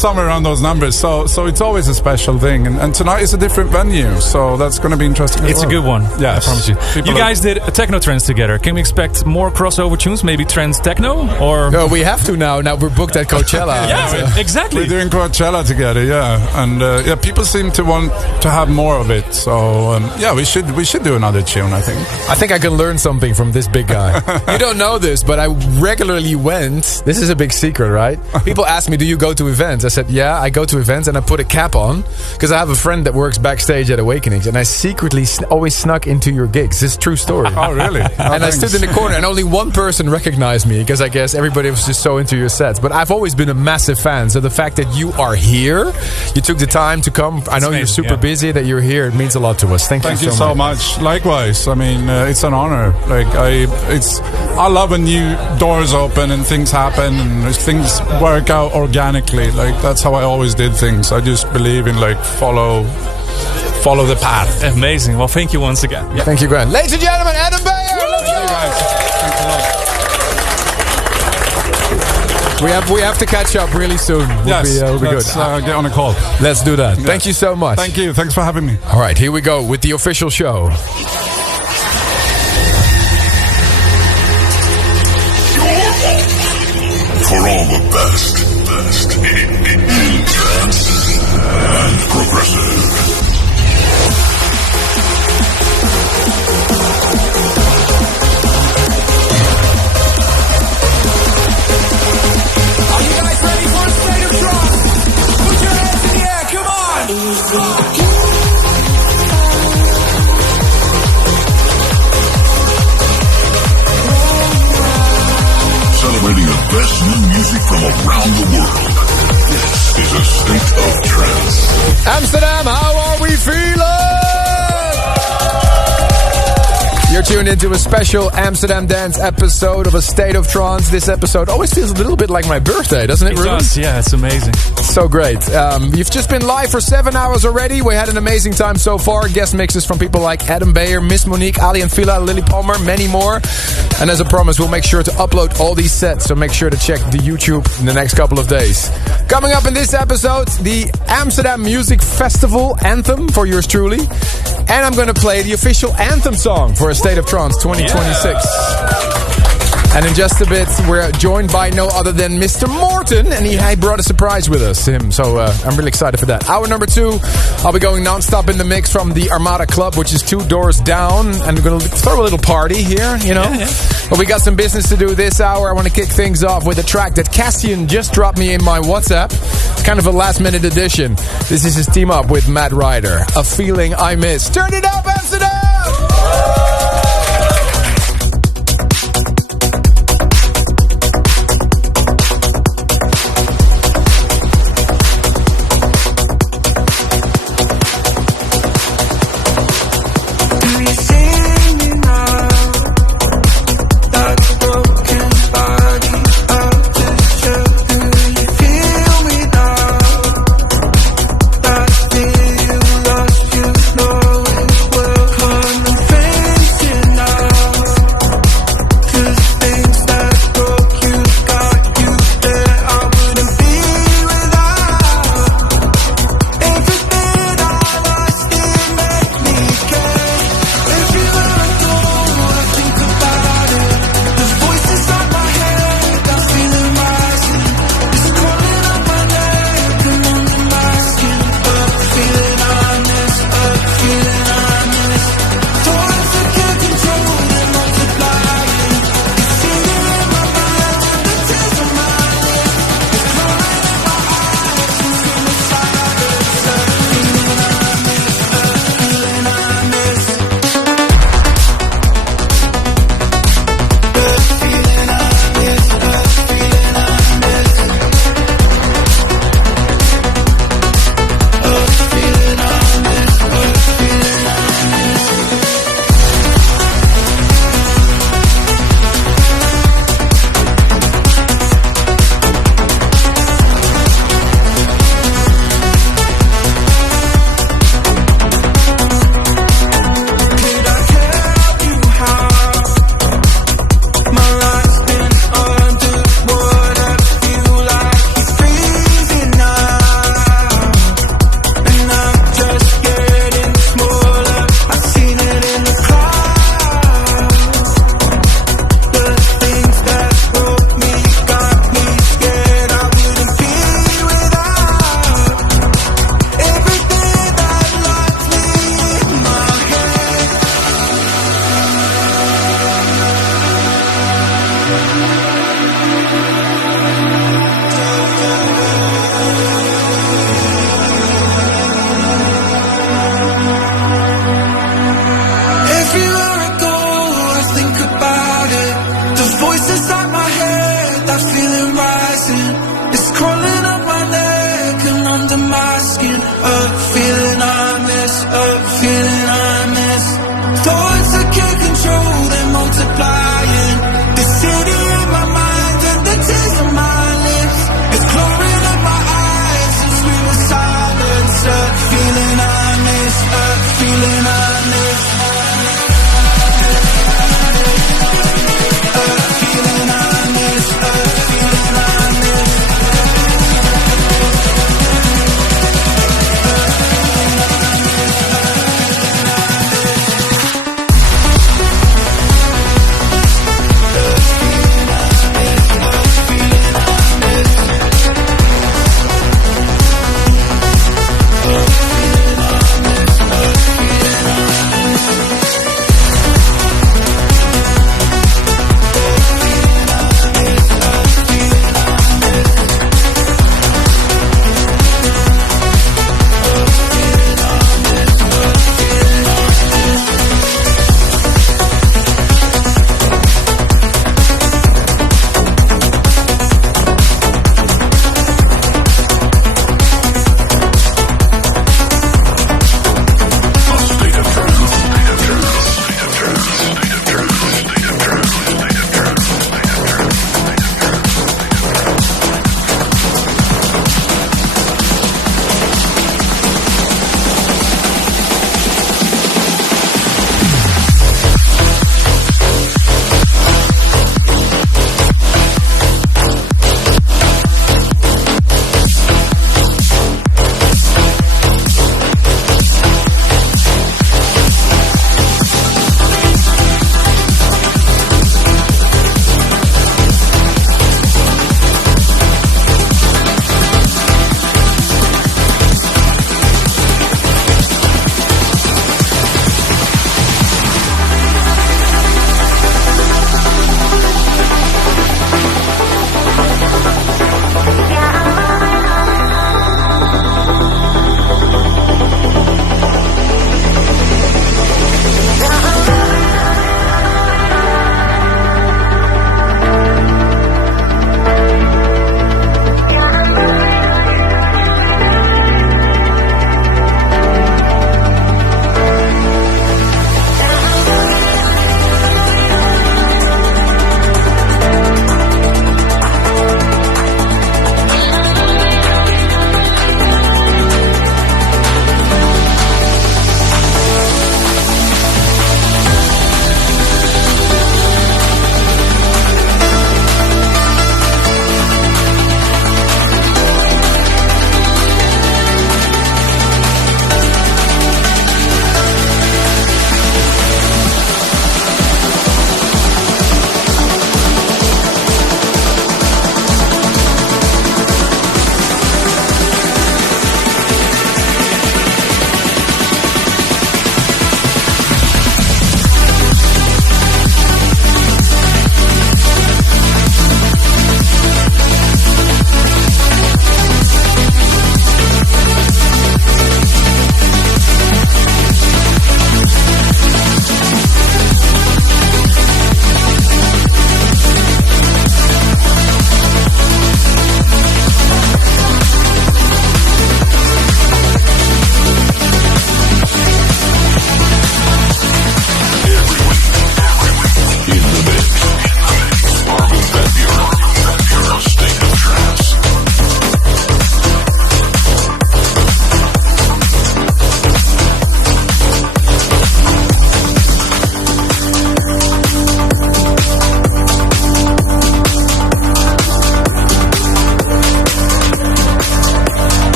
Somewhere around those numbers. So it's always a special thing. And tonight is a different venue, so that's going to be interesting. It's a good one. Yeah, I promise you. You guys did a techno trance together. Can we expect more crossover tunes? Maybe trance techno? Or no, we have to now. Now we're booked at Coachella. Yeah, exactly. We're doing Coachella that together, yeah. And people seem to want to have more of it. So we should do another tune, I think. I think I can learn something from this big guy. You don't know this, but I regularly went. This is a big secret, right? People ask me, do you go to events? I said, yeah, I go to events, and I put a cap on because I have a friend that works backstage at Awakenings, and I secretly always snuck into your gigs. This is a true story. Oh, really? And I stood in the corner, and only one person recognized me because I guess everybody was just so into your sets. But I've always been a massive fan, so the fact that you are here, you took the time to come. I know you're super busy, that you're here. It means a lot to us. Thank you so much. Likewise. I mean, it's an honor. Like I love when new doors open and things happen and things work out organically. Like that's how I always did things. I just believe in like follow the path. Amazing. Well, thank you once again. Yeah. Thank you, Grant. Ladies and gentlemen, Adam Beyer. Thank you, guys. Thanks a lot. We have to catch up really soon. We'll be good. Let's get on a call. Let's do that. Yeah. Thank you so much. Thank you. Thanks for having me. All right, here we go with the official show. For all the best in trance and progressive. Celebrating the best new music from around the world. This is a state of trance. Amsterdam, how are we feeling? You're tuned into a special Amsterdam Dance episode of A State of Trance. This episode always feels a little bit like my birthday, doesn't it, Ruben? It does, yeah, it's amazing. So great. You've just been live for 7 hours already. We had an amazing time so far. Guest mixes from people like Adam Beyer, Miss Monique, Ali and Fila, Lily Palmer, many more. And as a promise, we'll make sure to upload all these sets, so make sure to check the YouTube in the next couple of days. Coming up in this episode, the Amsterdam Music Festival anthem for yours truly. And I'm going to play the official anthem song for A State of Trance 2026. Yeah. And in just a bit, we're joined by no other than Mr. Morton, and he brought a surprise with us, him. So I'm really excited for that. Hour number 2, I'll be going non-stop in the mix from the Armada Club, which is 2 doors down, and we're going to throw a little party here, you know. Yeah. But we got some business to do this hour. I want to kick things off with a track that Cassian just dropped me in my WhatsApp. It's kind of a last-minute addition. This is his team up with Matt Ryder, A Feeling I Miss. Turn it up, Amsterdam! Lost you, knowing, welcome and feeling I miss, a feeling I miss. Thoughts I can't control, they're multiplying. The city in my mind and the tears on my lips. It's chlorine in my eyes since we were silent. A feeling I miss, a feeling I miss. A feeling I miss, a feeling I miss.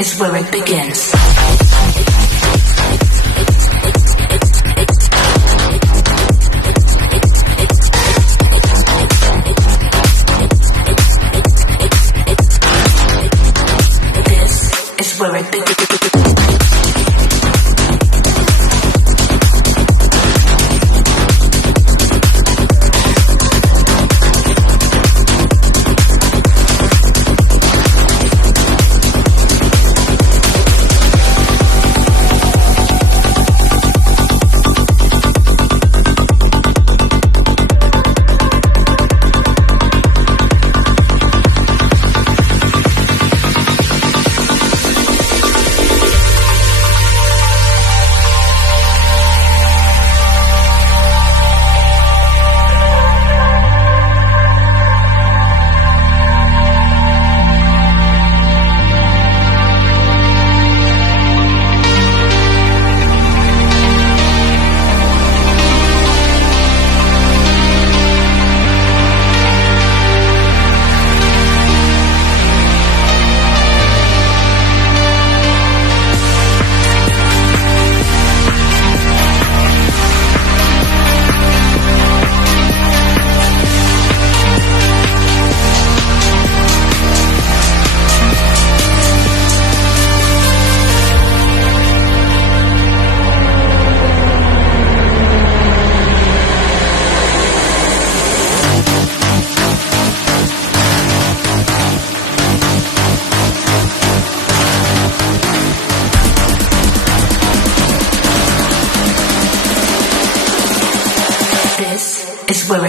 is where it begins.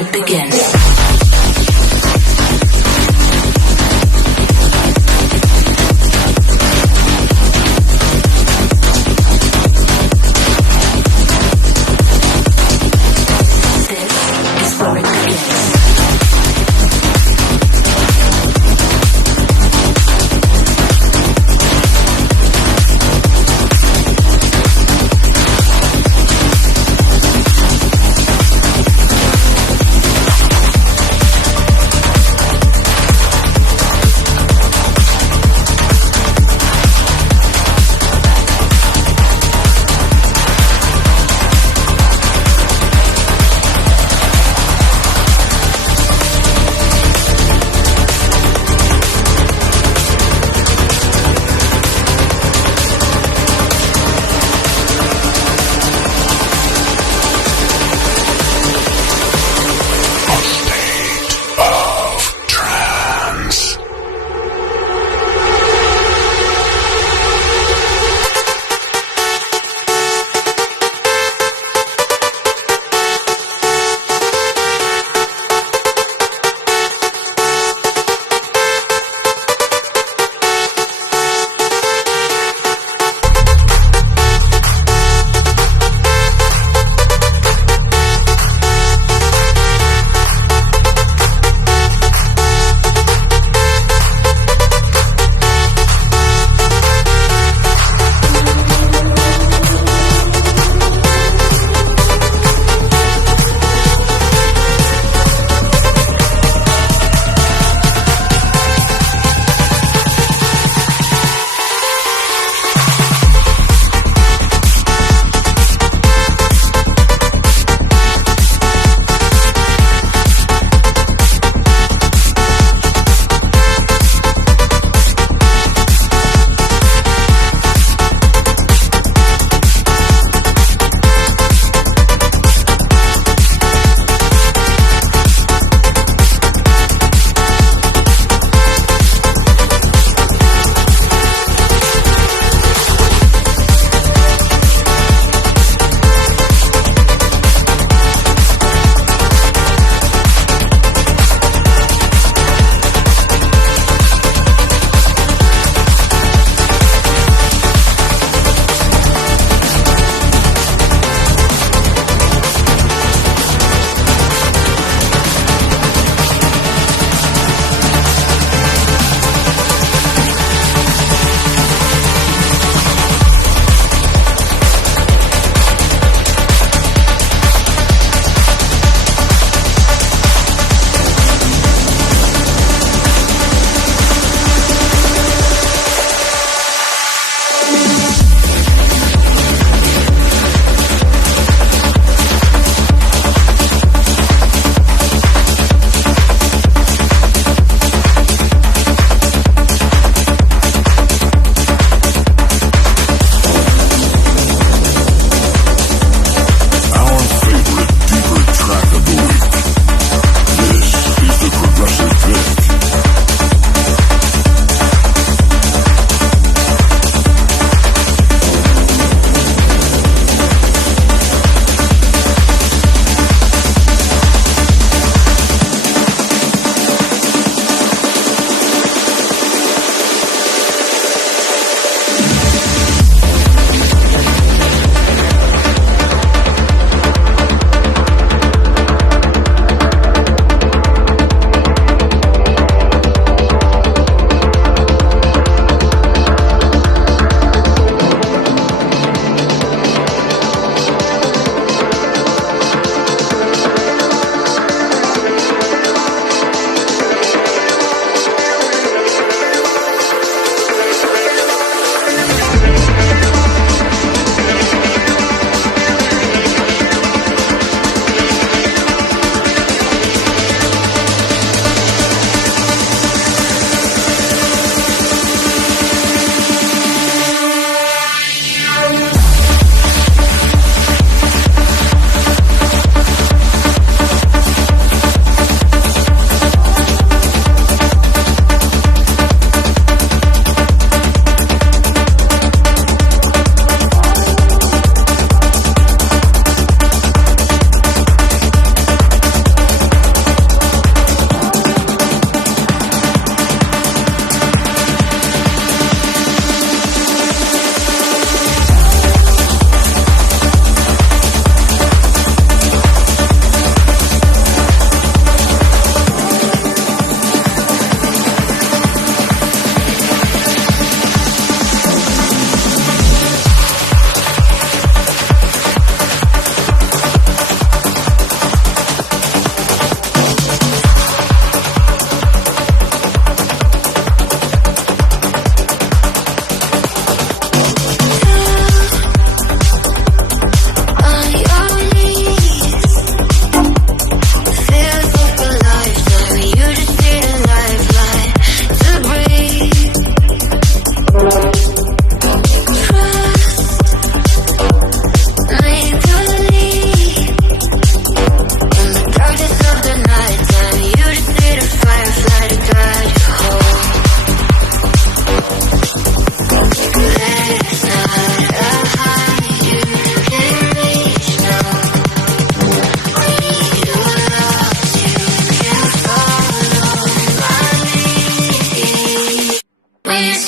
it begins.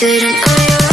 sitting on your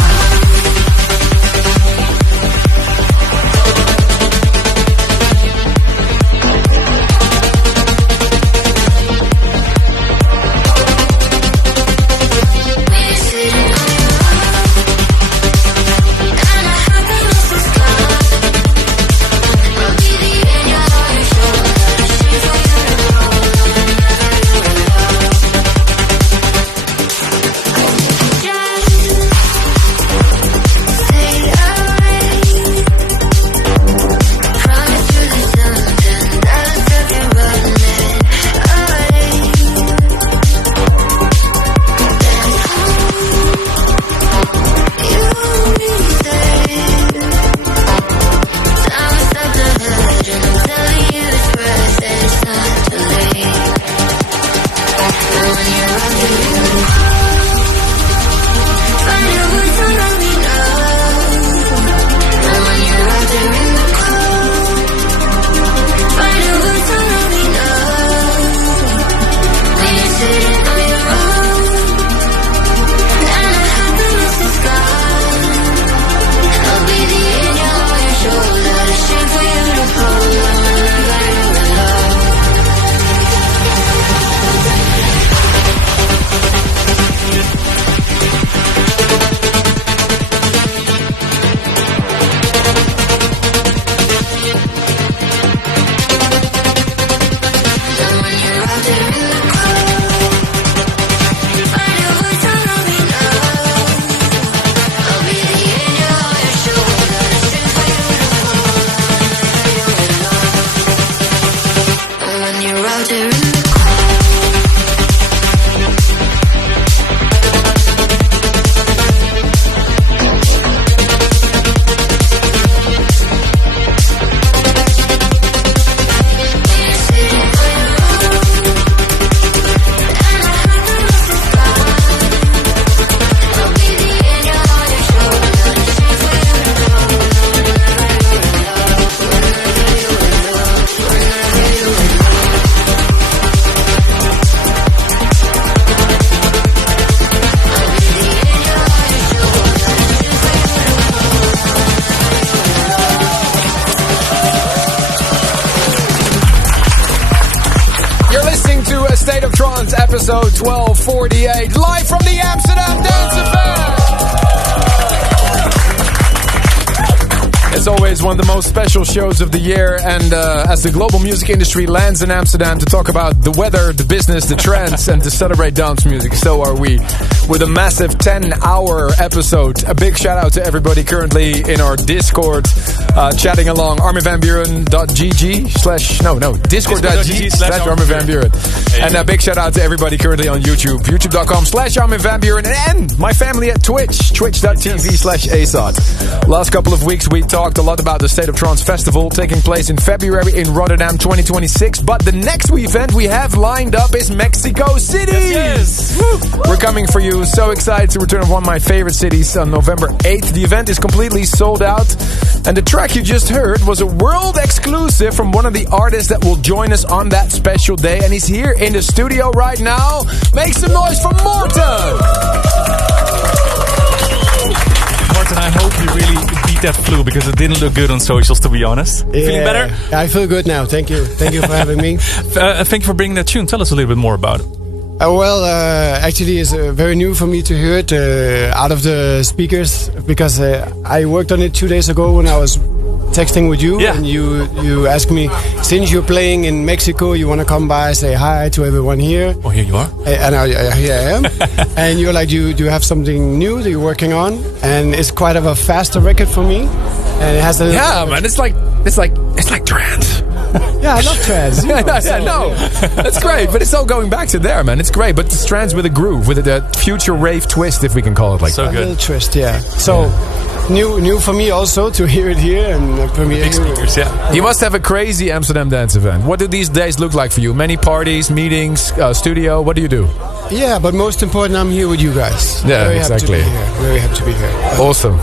State of Trance, episode 1248, live from the Amsterdam Dance Event. It's always one of the most special shows of the year, and as the global music industry lands in Amsterdam to talk about the weather, the business, the trends, and to celebrate dance music, so are we. With a massive 10-hour episode. A big shout out to everybody currently in our Discord chatting along. Discord.gg/Armin van Buuren. And a big shout out to everybody currently on YouTube. YouTube.com/Armin van Buuren. And my family at Twitch. Twitch.tv/ASOT. Last couple of weeks we talked a lot about the State of Trance Festival taking place in February in Rotterdam 2026. But the next event we have lined up is Mexico City. Yes. We're coming for you. So excited to return to one of my favorite cities on November 8th. The event is completely sold out. And the track you just heard was a world exclusive from one of the artists that will join us on that special day. And he's here in the studio right now. Make some noise for Morten! Morten, I hope you really beat that flu because it didn't look good on socials, to be honest. Yeah, feeling better? I feel good now. Thank you. Thank you for having me. Thank you for bringing that tune. Tell us a little bit more about it. Actually, it's very new for me to hear it out of the speakers because I worked on it 2 days ago when I was texting with you, and you asked me, since you're playing in Mexico, you want to come by, say hi to everyone here. Oh, here you are. And here I am. And you're like, do you have something new that you're working on? And it's quite of a faster record for me. And it has a man, it's like trance. Yeah, I love trance. No, that's great. But it's all going back to there, man. It's great, but it's trance with a groove, with a future rave twist, if we can call it like so that. A little twist, yeah. So new for me also to hear it here and premiere. Big speakers, yeah. You must have a crazy Amsterdam dance event. What do these days look like for you? Many parties, meetings, studio. What do you do? Yeah, but most important, I'm here with you guys. Yeah, exactly. Very happy to be here. Awesome.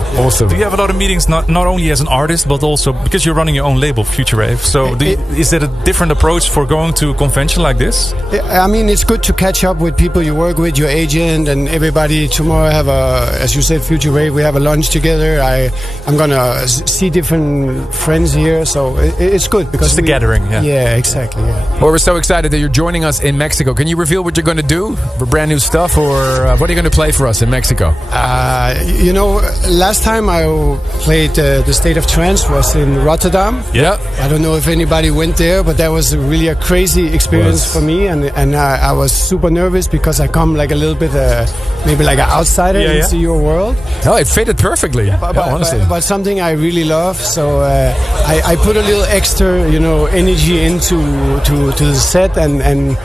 Do you have a lot of meetings, not only as an artist, but also because you're running your own label, Future Rave? So do is it a different approach for going to a convention like this? I mean, it's good to catch up with people you work with, your agent, and everybody. Tomorrow I have as you said, Future Rave. We have a lunch together. I'm gonna see different friends here, so it's good because just a gathering. Yeah, exactly. Yeah. Well, we're so excited that you're joining us in Mexico. Can you reveal what you're going to do for brand new stuff, or what are you going to play for us in Mexico? Last time I played the State of Trance was in Rotterdam. Yeah. I don't know if anybody went there, but that was really a crazy experience for me, and I was super nervous because I come like a little bit maybe like an outsider into your world. Oh, it fitted perfectly. Honestly, but something I really love. So I put a little extra, energy into the set and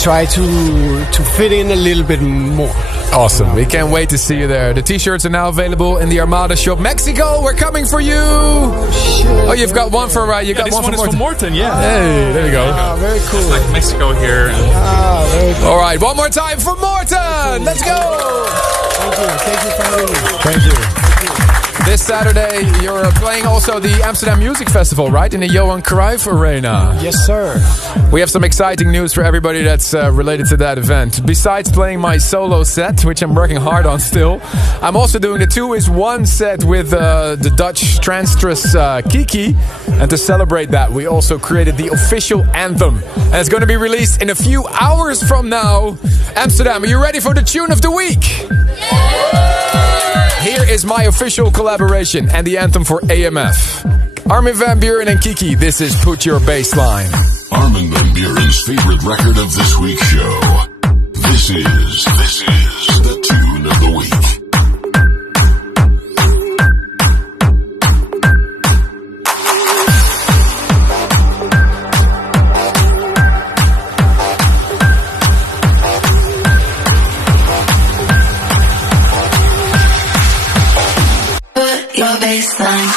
try to fit in a little bit more. Awesome. We can't wait to see you there. The t-shirts are now available in the Armada shop. Mexico, we're coming for you. Oh, you've got one for got one for Morten. Yeah. Hey, there you go. Very cool. It's like Mexico here. Very cool. All right, one more time for Morten. Let's go. Thank you for having me. Thank you. This Saturday, you're playing also the Amsterdam Music Festival, right? In the Johan Cruyff Arena. Yes, sir. We have some exciting news for everybody that's related to that event. Besides playing my solo set, which I'm working hard on still, I'm also doing the 2-is-1 set with the Dutch transtress Kiki. And to celebrate that, we also created the official anthem. And it's going to be released in a few hours from now. Amsterdam, are you ready for the tune of the week? Here is my official collaboration and the anthem for AMF. Armin van Buuren and Kiki, this is Put Your Baseline. Armin van Buuren's favorite record of this week's show. This is the tune of the week. Your baseline.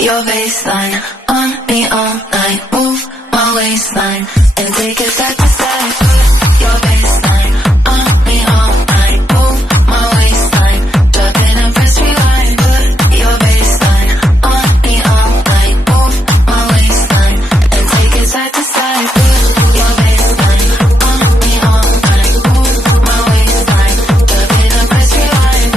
Your baseline on me all night. Move my waistline and take it side to side. Put your baseline on me all night. Move my waistline, drop it and press rewind. Put your baseline on me all night. Move my waistline and take it side to side. Put your baseline on me all night. Move my waistline, drop it and press rewind. Put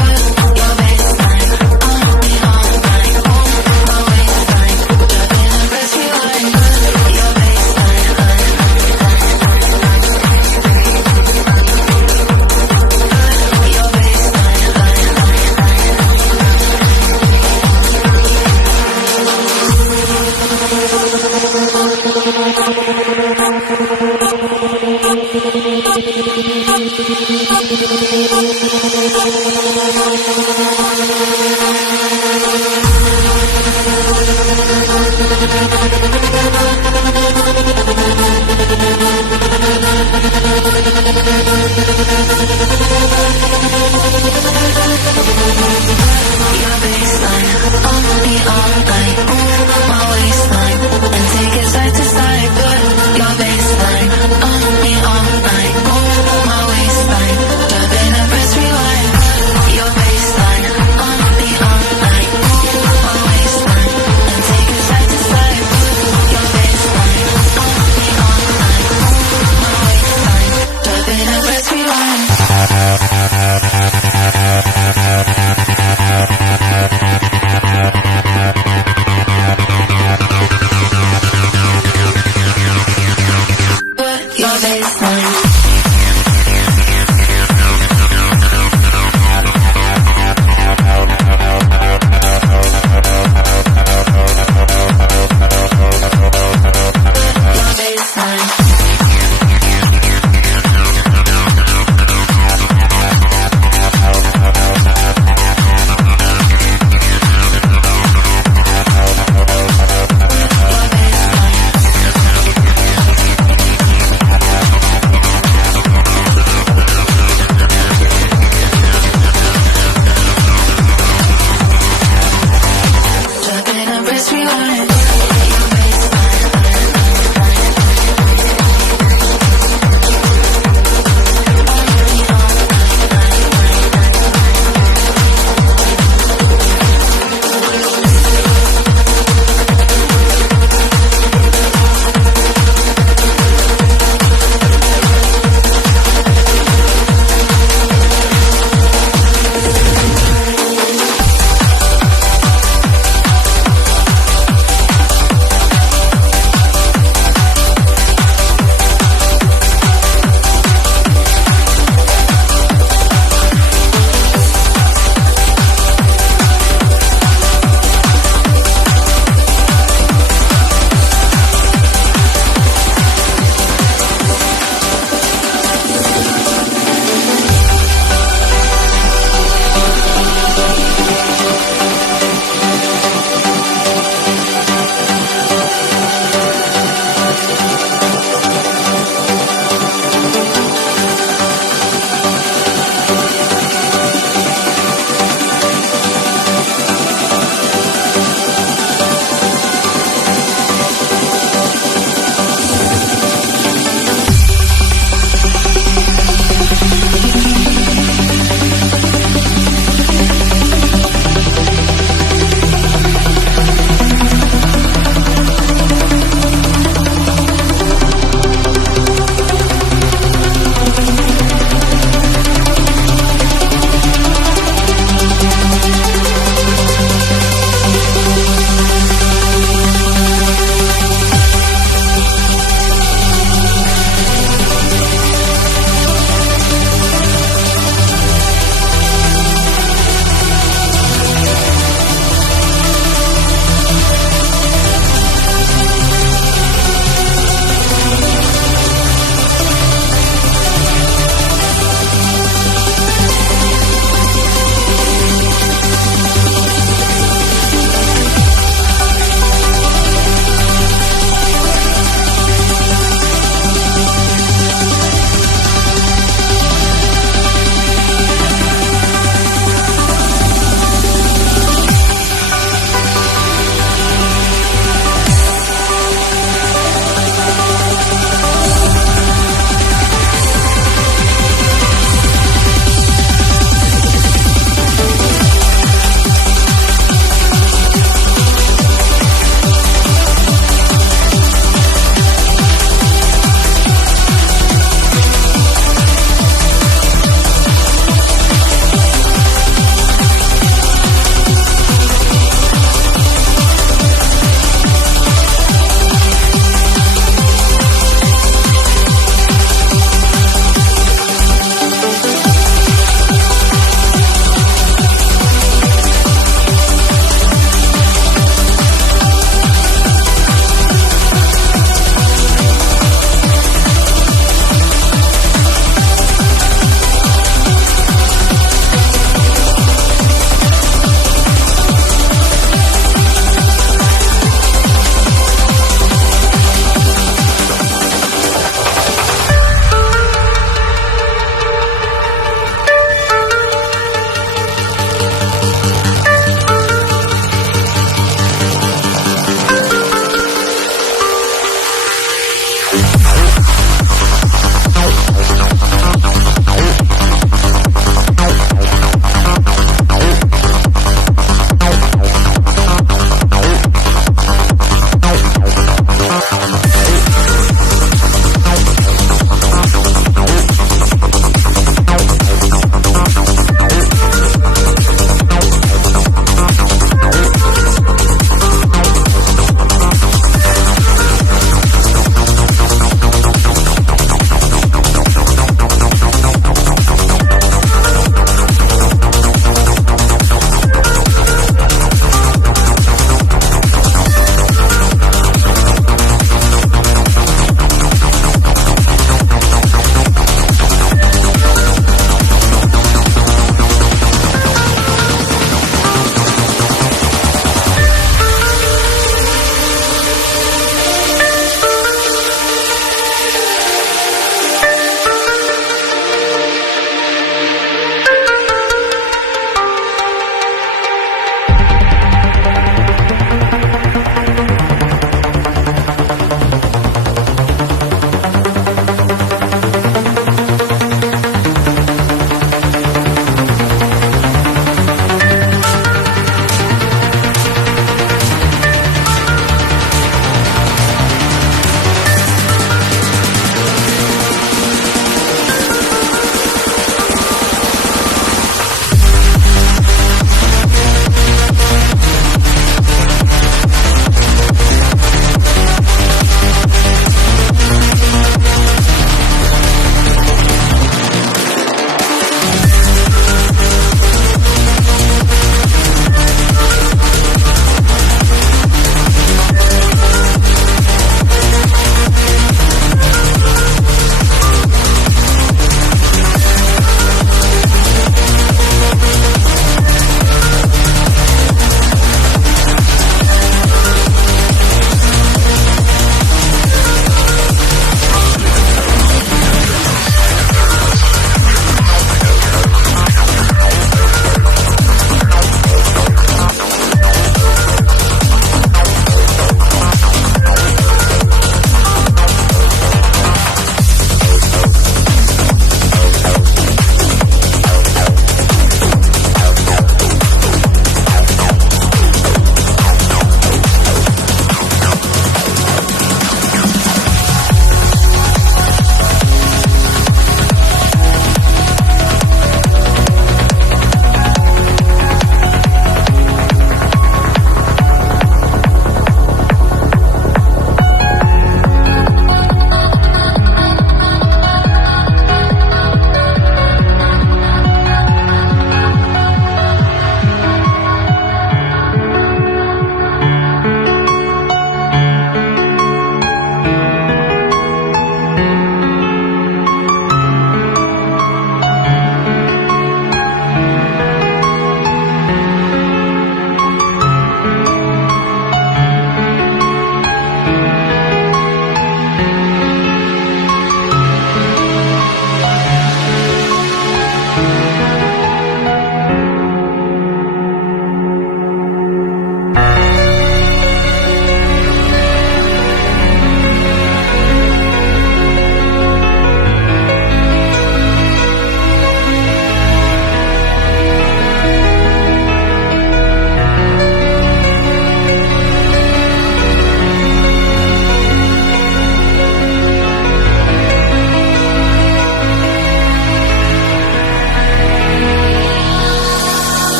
your baseline on me all night. Move my waistline, drop it and press rewind. Put your baseline on me all night.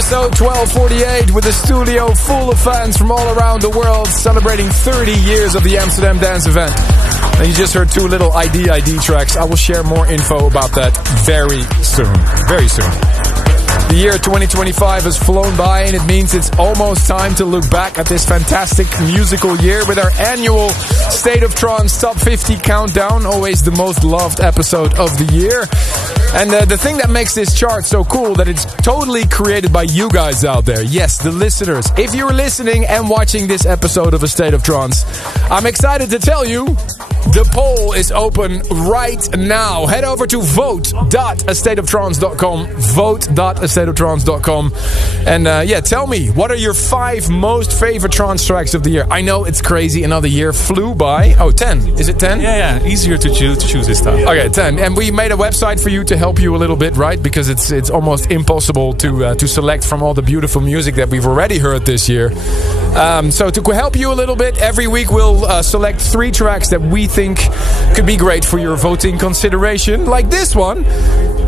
Episode 1248 with a studio full of fans from all around the world celebrating 30 years of the Amsterdam Dance Event. And you just heard 2 little ADE tracks. I will share more info about that very soon. Very soon. The year 2025 has flown by, and it means it's almost time to look back at this fantastic musical year with our annual State of Trance Top 50 Countdown, always the most loved episode of the year. And the thing that makes this chart so cool, that it's totally created by you guys out there. Yes, the listeners. If you're listening and watching this episode of A State of Trance, I'm excited to tell you the poll is open right now. Head over to vote.astateoftrance.com. Vote.astateoftrance.com. And tell me, what are your 5 most favorite trance tracks of the year? I know it's crazy. Another year flew by. Oh, 10. Is it 10? Yeah. Easier to choose this time. Okay, 10. And we made a website for you to help you a little bit, right? Because it's almost impossible to select from all the beautiful music that we've already heard this year. So to help you a little bit, every week we'll select 3 tracks that we think could be great for your voting consideration, like this one.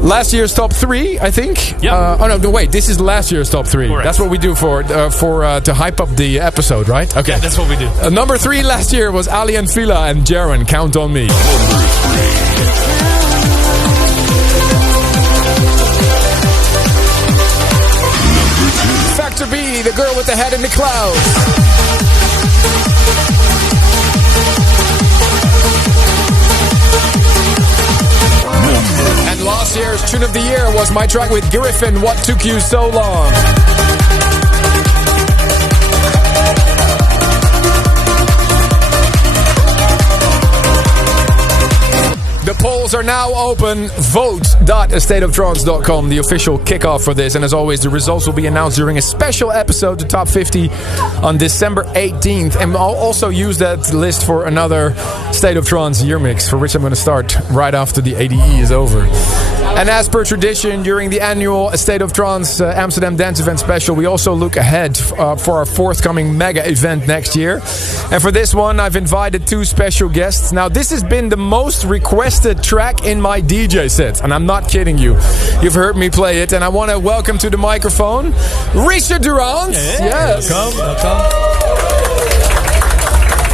Last year's top 3, I think. Yeah. Wait. This is last year's top 3. Correct. That's what we do for to hype up the episode, right? Okay. Yeah, that's what we do. Number 3 last year was Ali and Fila and Jaren. Count on Me. Factor B, The Girl with the Head in the Clouds. And last year's Tune of the Year was my track with Griffin, What Took You So Long. The polls are now open. Vote.astateoftrance.com, the official kickoff for this. And as always, the results will be announced during a special episode, the Top 50, on December 18th. And I'll also use that list for another State of Trance year mix, for which I'm going to start right after the ADE is over. And as per tradition, during the annual State of Trance Amsterdam Dance Event special, we also look ahead for our forthcoming mega event next year. And for this one, I've invited 2 special guests. Now, this has been the most requested track in my DJ set, and I'm not kidding you. You've heard me play it, and I want to welcome to the microphone Richard Durant. Yes. Welcome.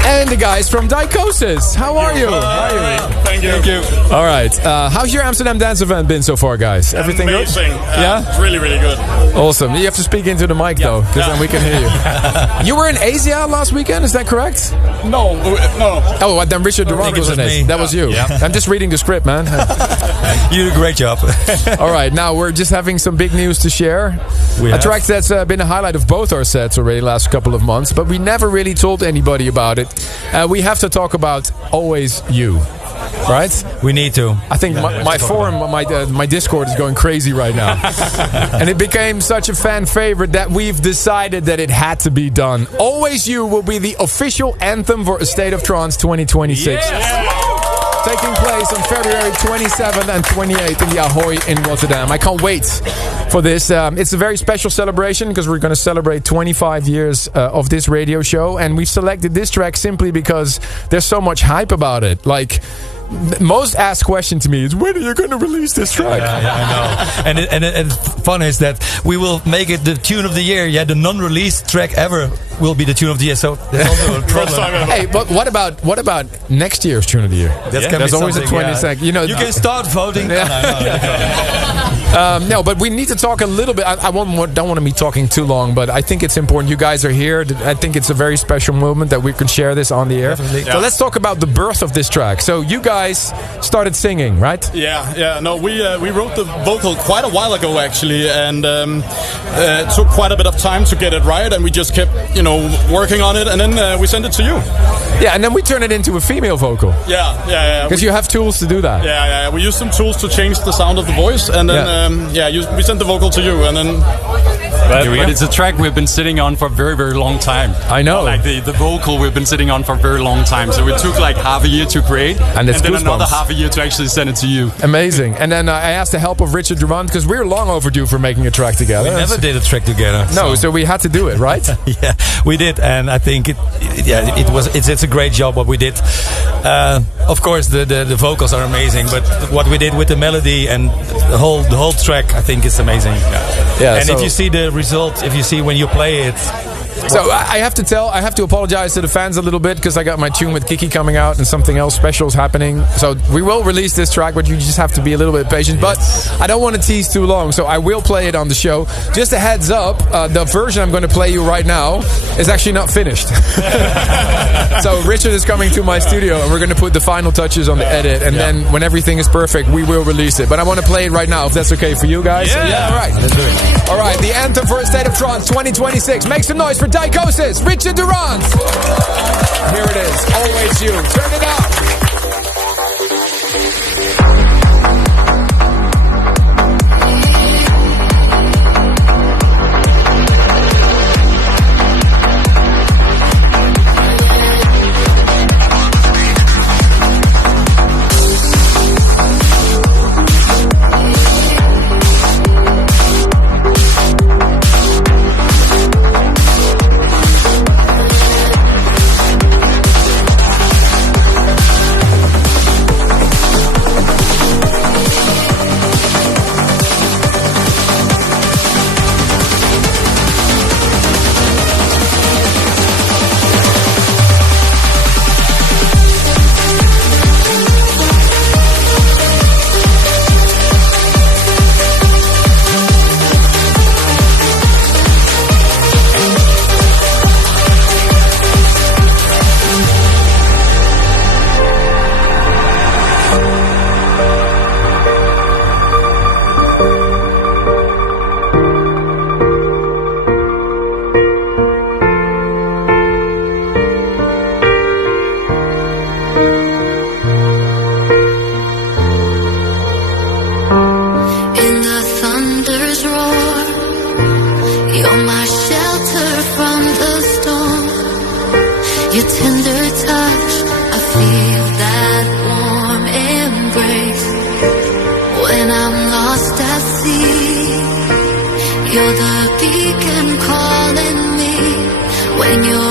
And the guys from Dicosis. How are you? Thank you. All right. How's your Amsterdam Dance Event been so far, guys? Everything Amazing. good? Yeah? It's really, really good. Awesome. You have to speak into the mic, though, because then we can hear you. You were in Asia last weekend, is that correct? No. Oh, then Richard Durant was in Asia. That was you. Yeah. I'm just reading the script, man. You did a great job. All right. Now, we're just having some big news to share. A track that's been a highlight of both our sets already last couple of months, but we never really told anybody about it. We have to talk about Always You. Right? We need to. I think my forum, my Discord is going crazy right now. And it became such a fan favorite that we've decided that it had to be done. Always You will be the official anthem for A State of Trance 2026. Yes. Taking place on February 27th and 28th in the Ahoy in Rotterdam. I can't wait for this. It's a very special celebration because we're going to celebrate 25 years of this radio show. And we've selected this track simply because there's so much hype about it. Like, most asked question to me is, when are you going to release this track? Yeah, I know. And fun is that we will make it the tune of the year. Yeah, the non-released track ever will be the tune of the year. So that's also a problem. Hey, but what about next year's tune of the year? There's always a 20-second. You can start voting. No, but we need to talk a little bit. I don't want to be talking too long, but I think it's important. You guys are here. I think it's a very special moment that we can share this on the air. Definitely. So let's talk about the birth of this track. So you guys started singing, right? Yeah. No, we wrote the vocal quite a while ago, actually, and it took quite a bit of time to get it right, and we just kept, working on it, and then we sent it to you. Yeah, and then we turned it into a female vocal. Yeah. Because you have tools to do that. Yeah. We used some tools to change the sound of the voice, and then we sent the vocal to you, and then. But it's a track we've been sitting on for a very, very long time. I know. Like the vocal we've been sitting on for a very long time. So it took like half a year to create. And then another half a year to actually send it to you. Amazing. And then I asked the help of Richard Durant because we're long overdue for making a track together. We never did a track together. No, so we had to do it, right? Yeah, we did. And I think it's a great job what we did. of course, the vocals are amazing, but what we did with the melody and the whole track, I think is amazing. Yeah, and if you see the result, if you see when you play it. So I have to apologize to the fans a little bit because I got my tune with Kiki coming out and something else special is happening. So we will release this track, but you just have to be a little bit patient. But I don't want to tease too long, so I will play it on the show. Just a heads up, the version I'm going to play you right now is actually not finished. So Richard is coming to my studio and we're going to put the final touches on the edit, and then when everything is perfect, we will release it. But I want to play it right now, if that's okay for you guys. Yeah, all right. Let's do it. All right, the anthem for A State of Trance 2026. Make some noise for Dichosis, Richard Durant. Here it is, Always You. Turn it up. You're the beacon calling me when you're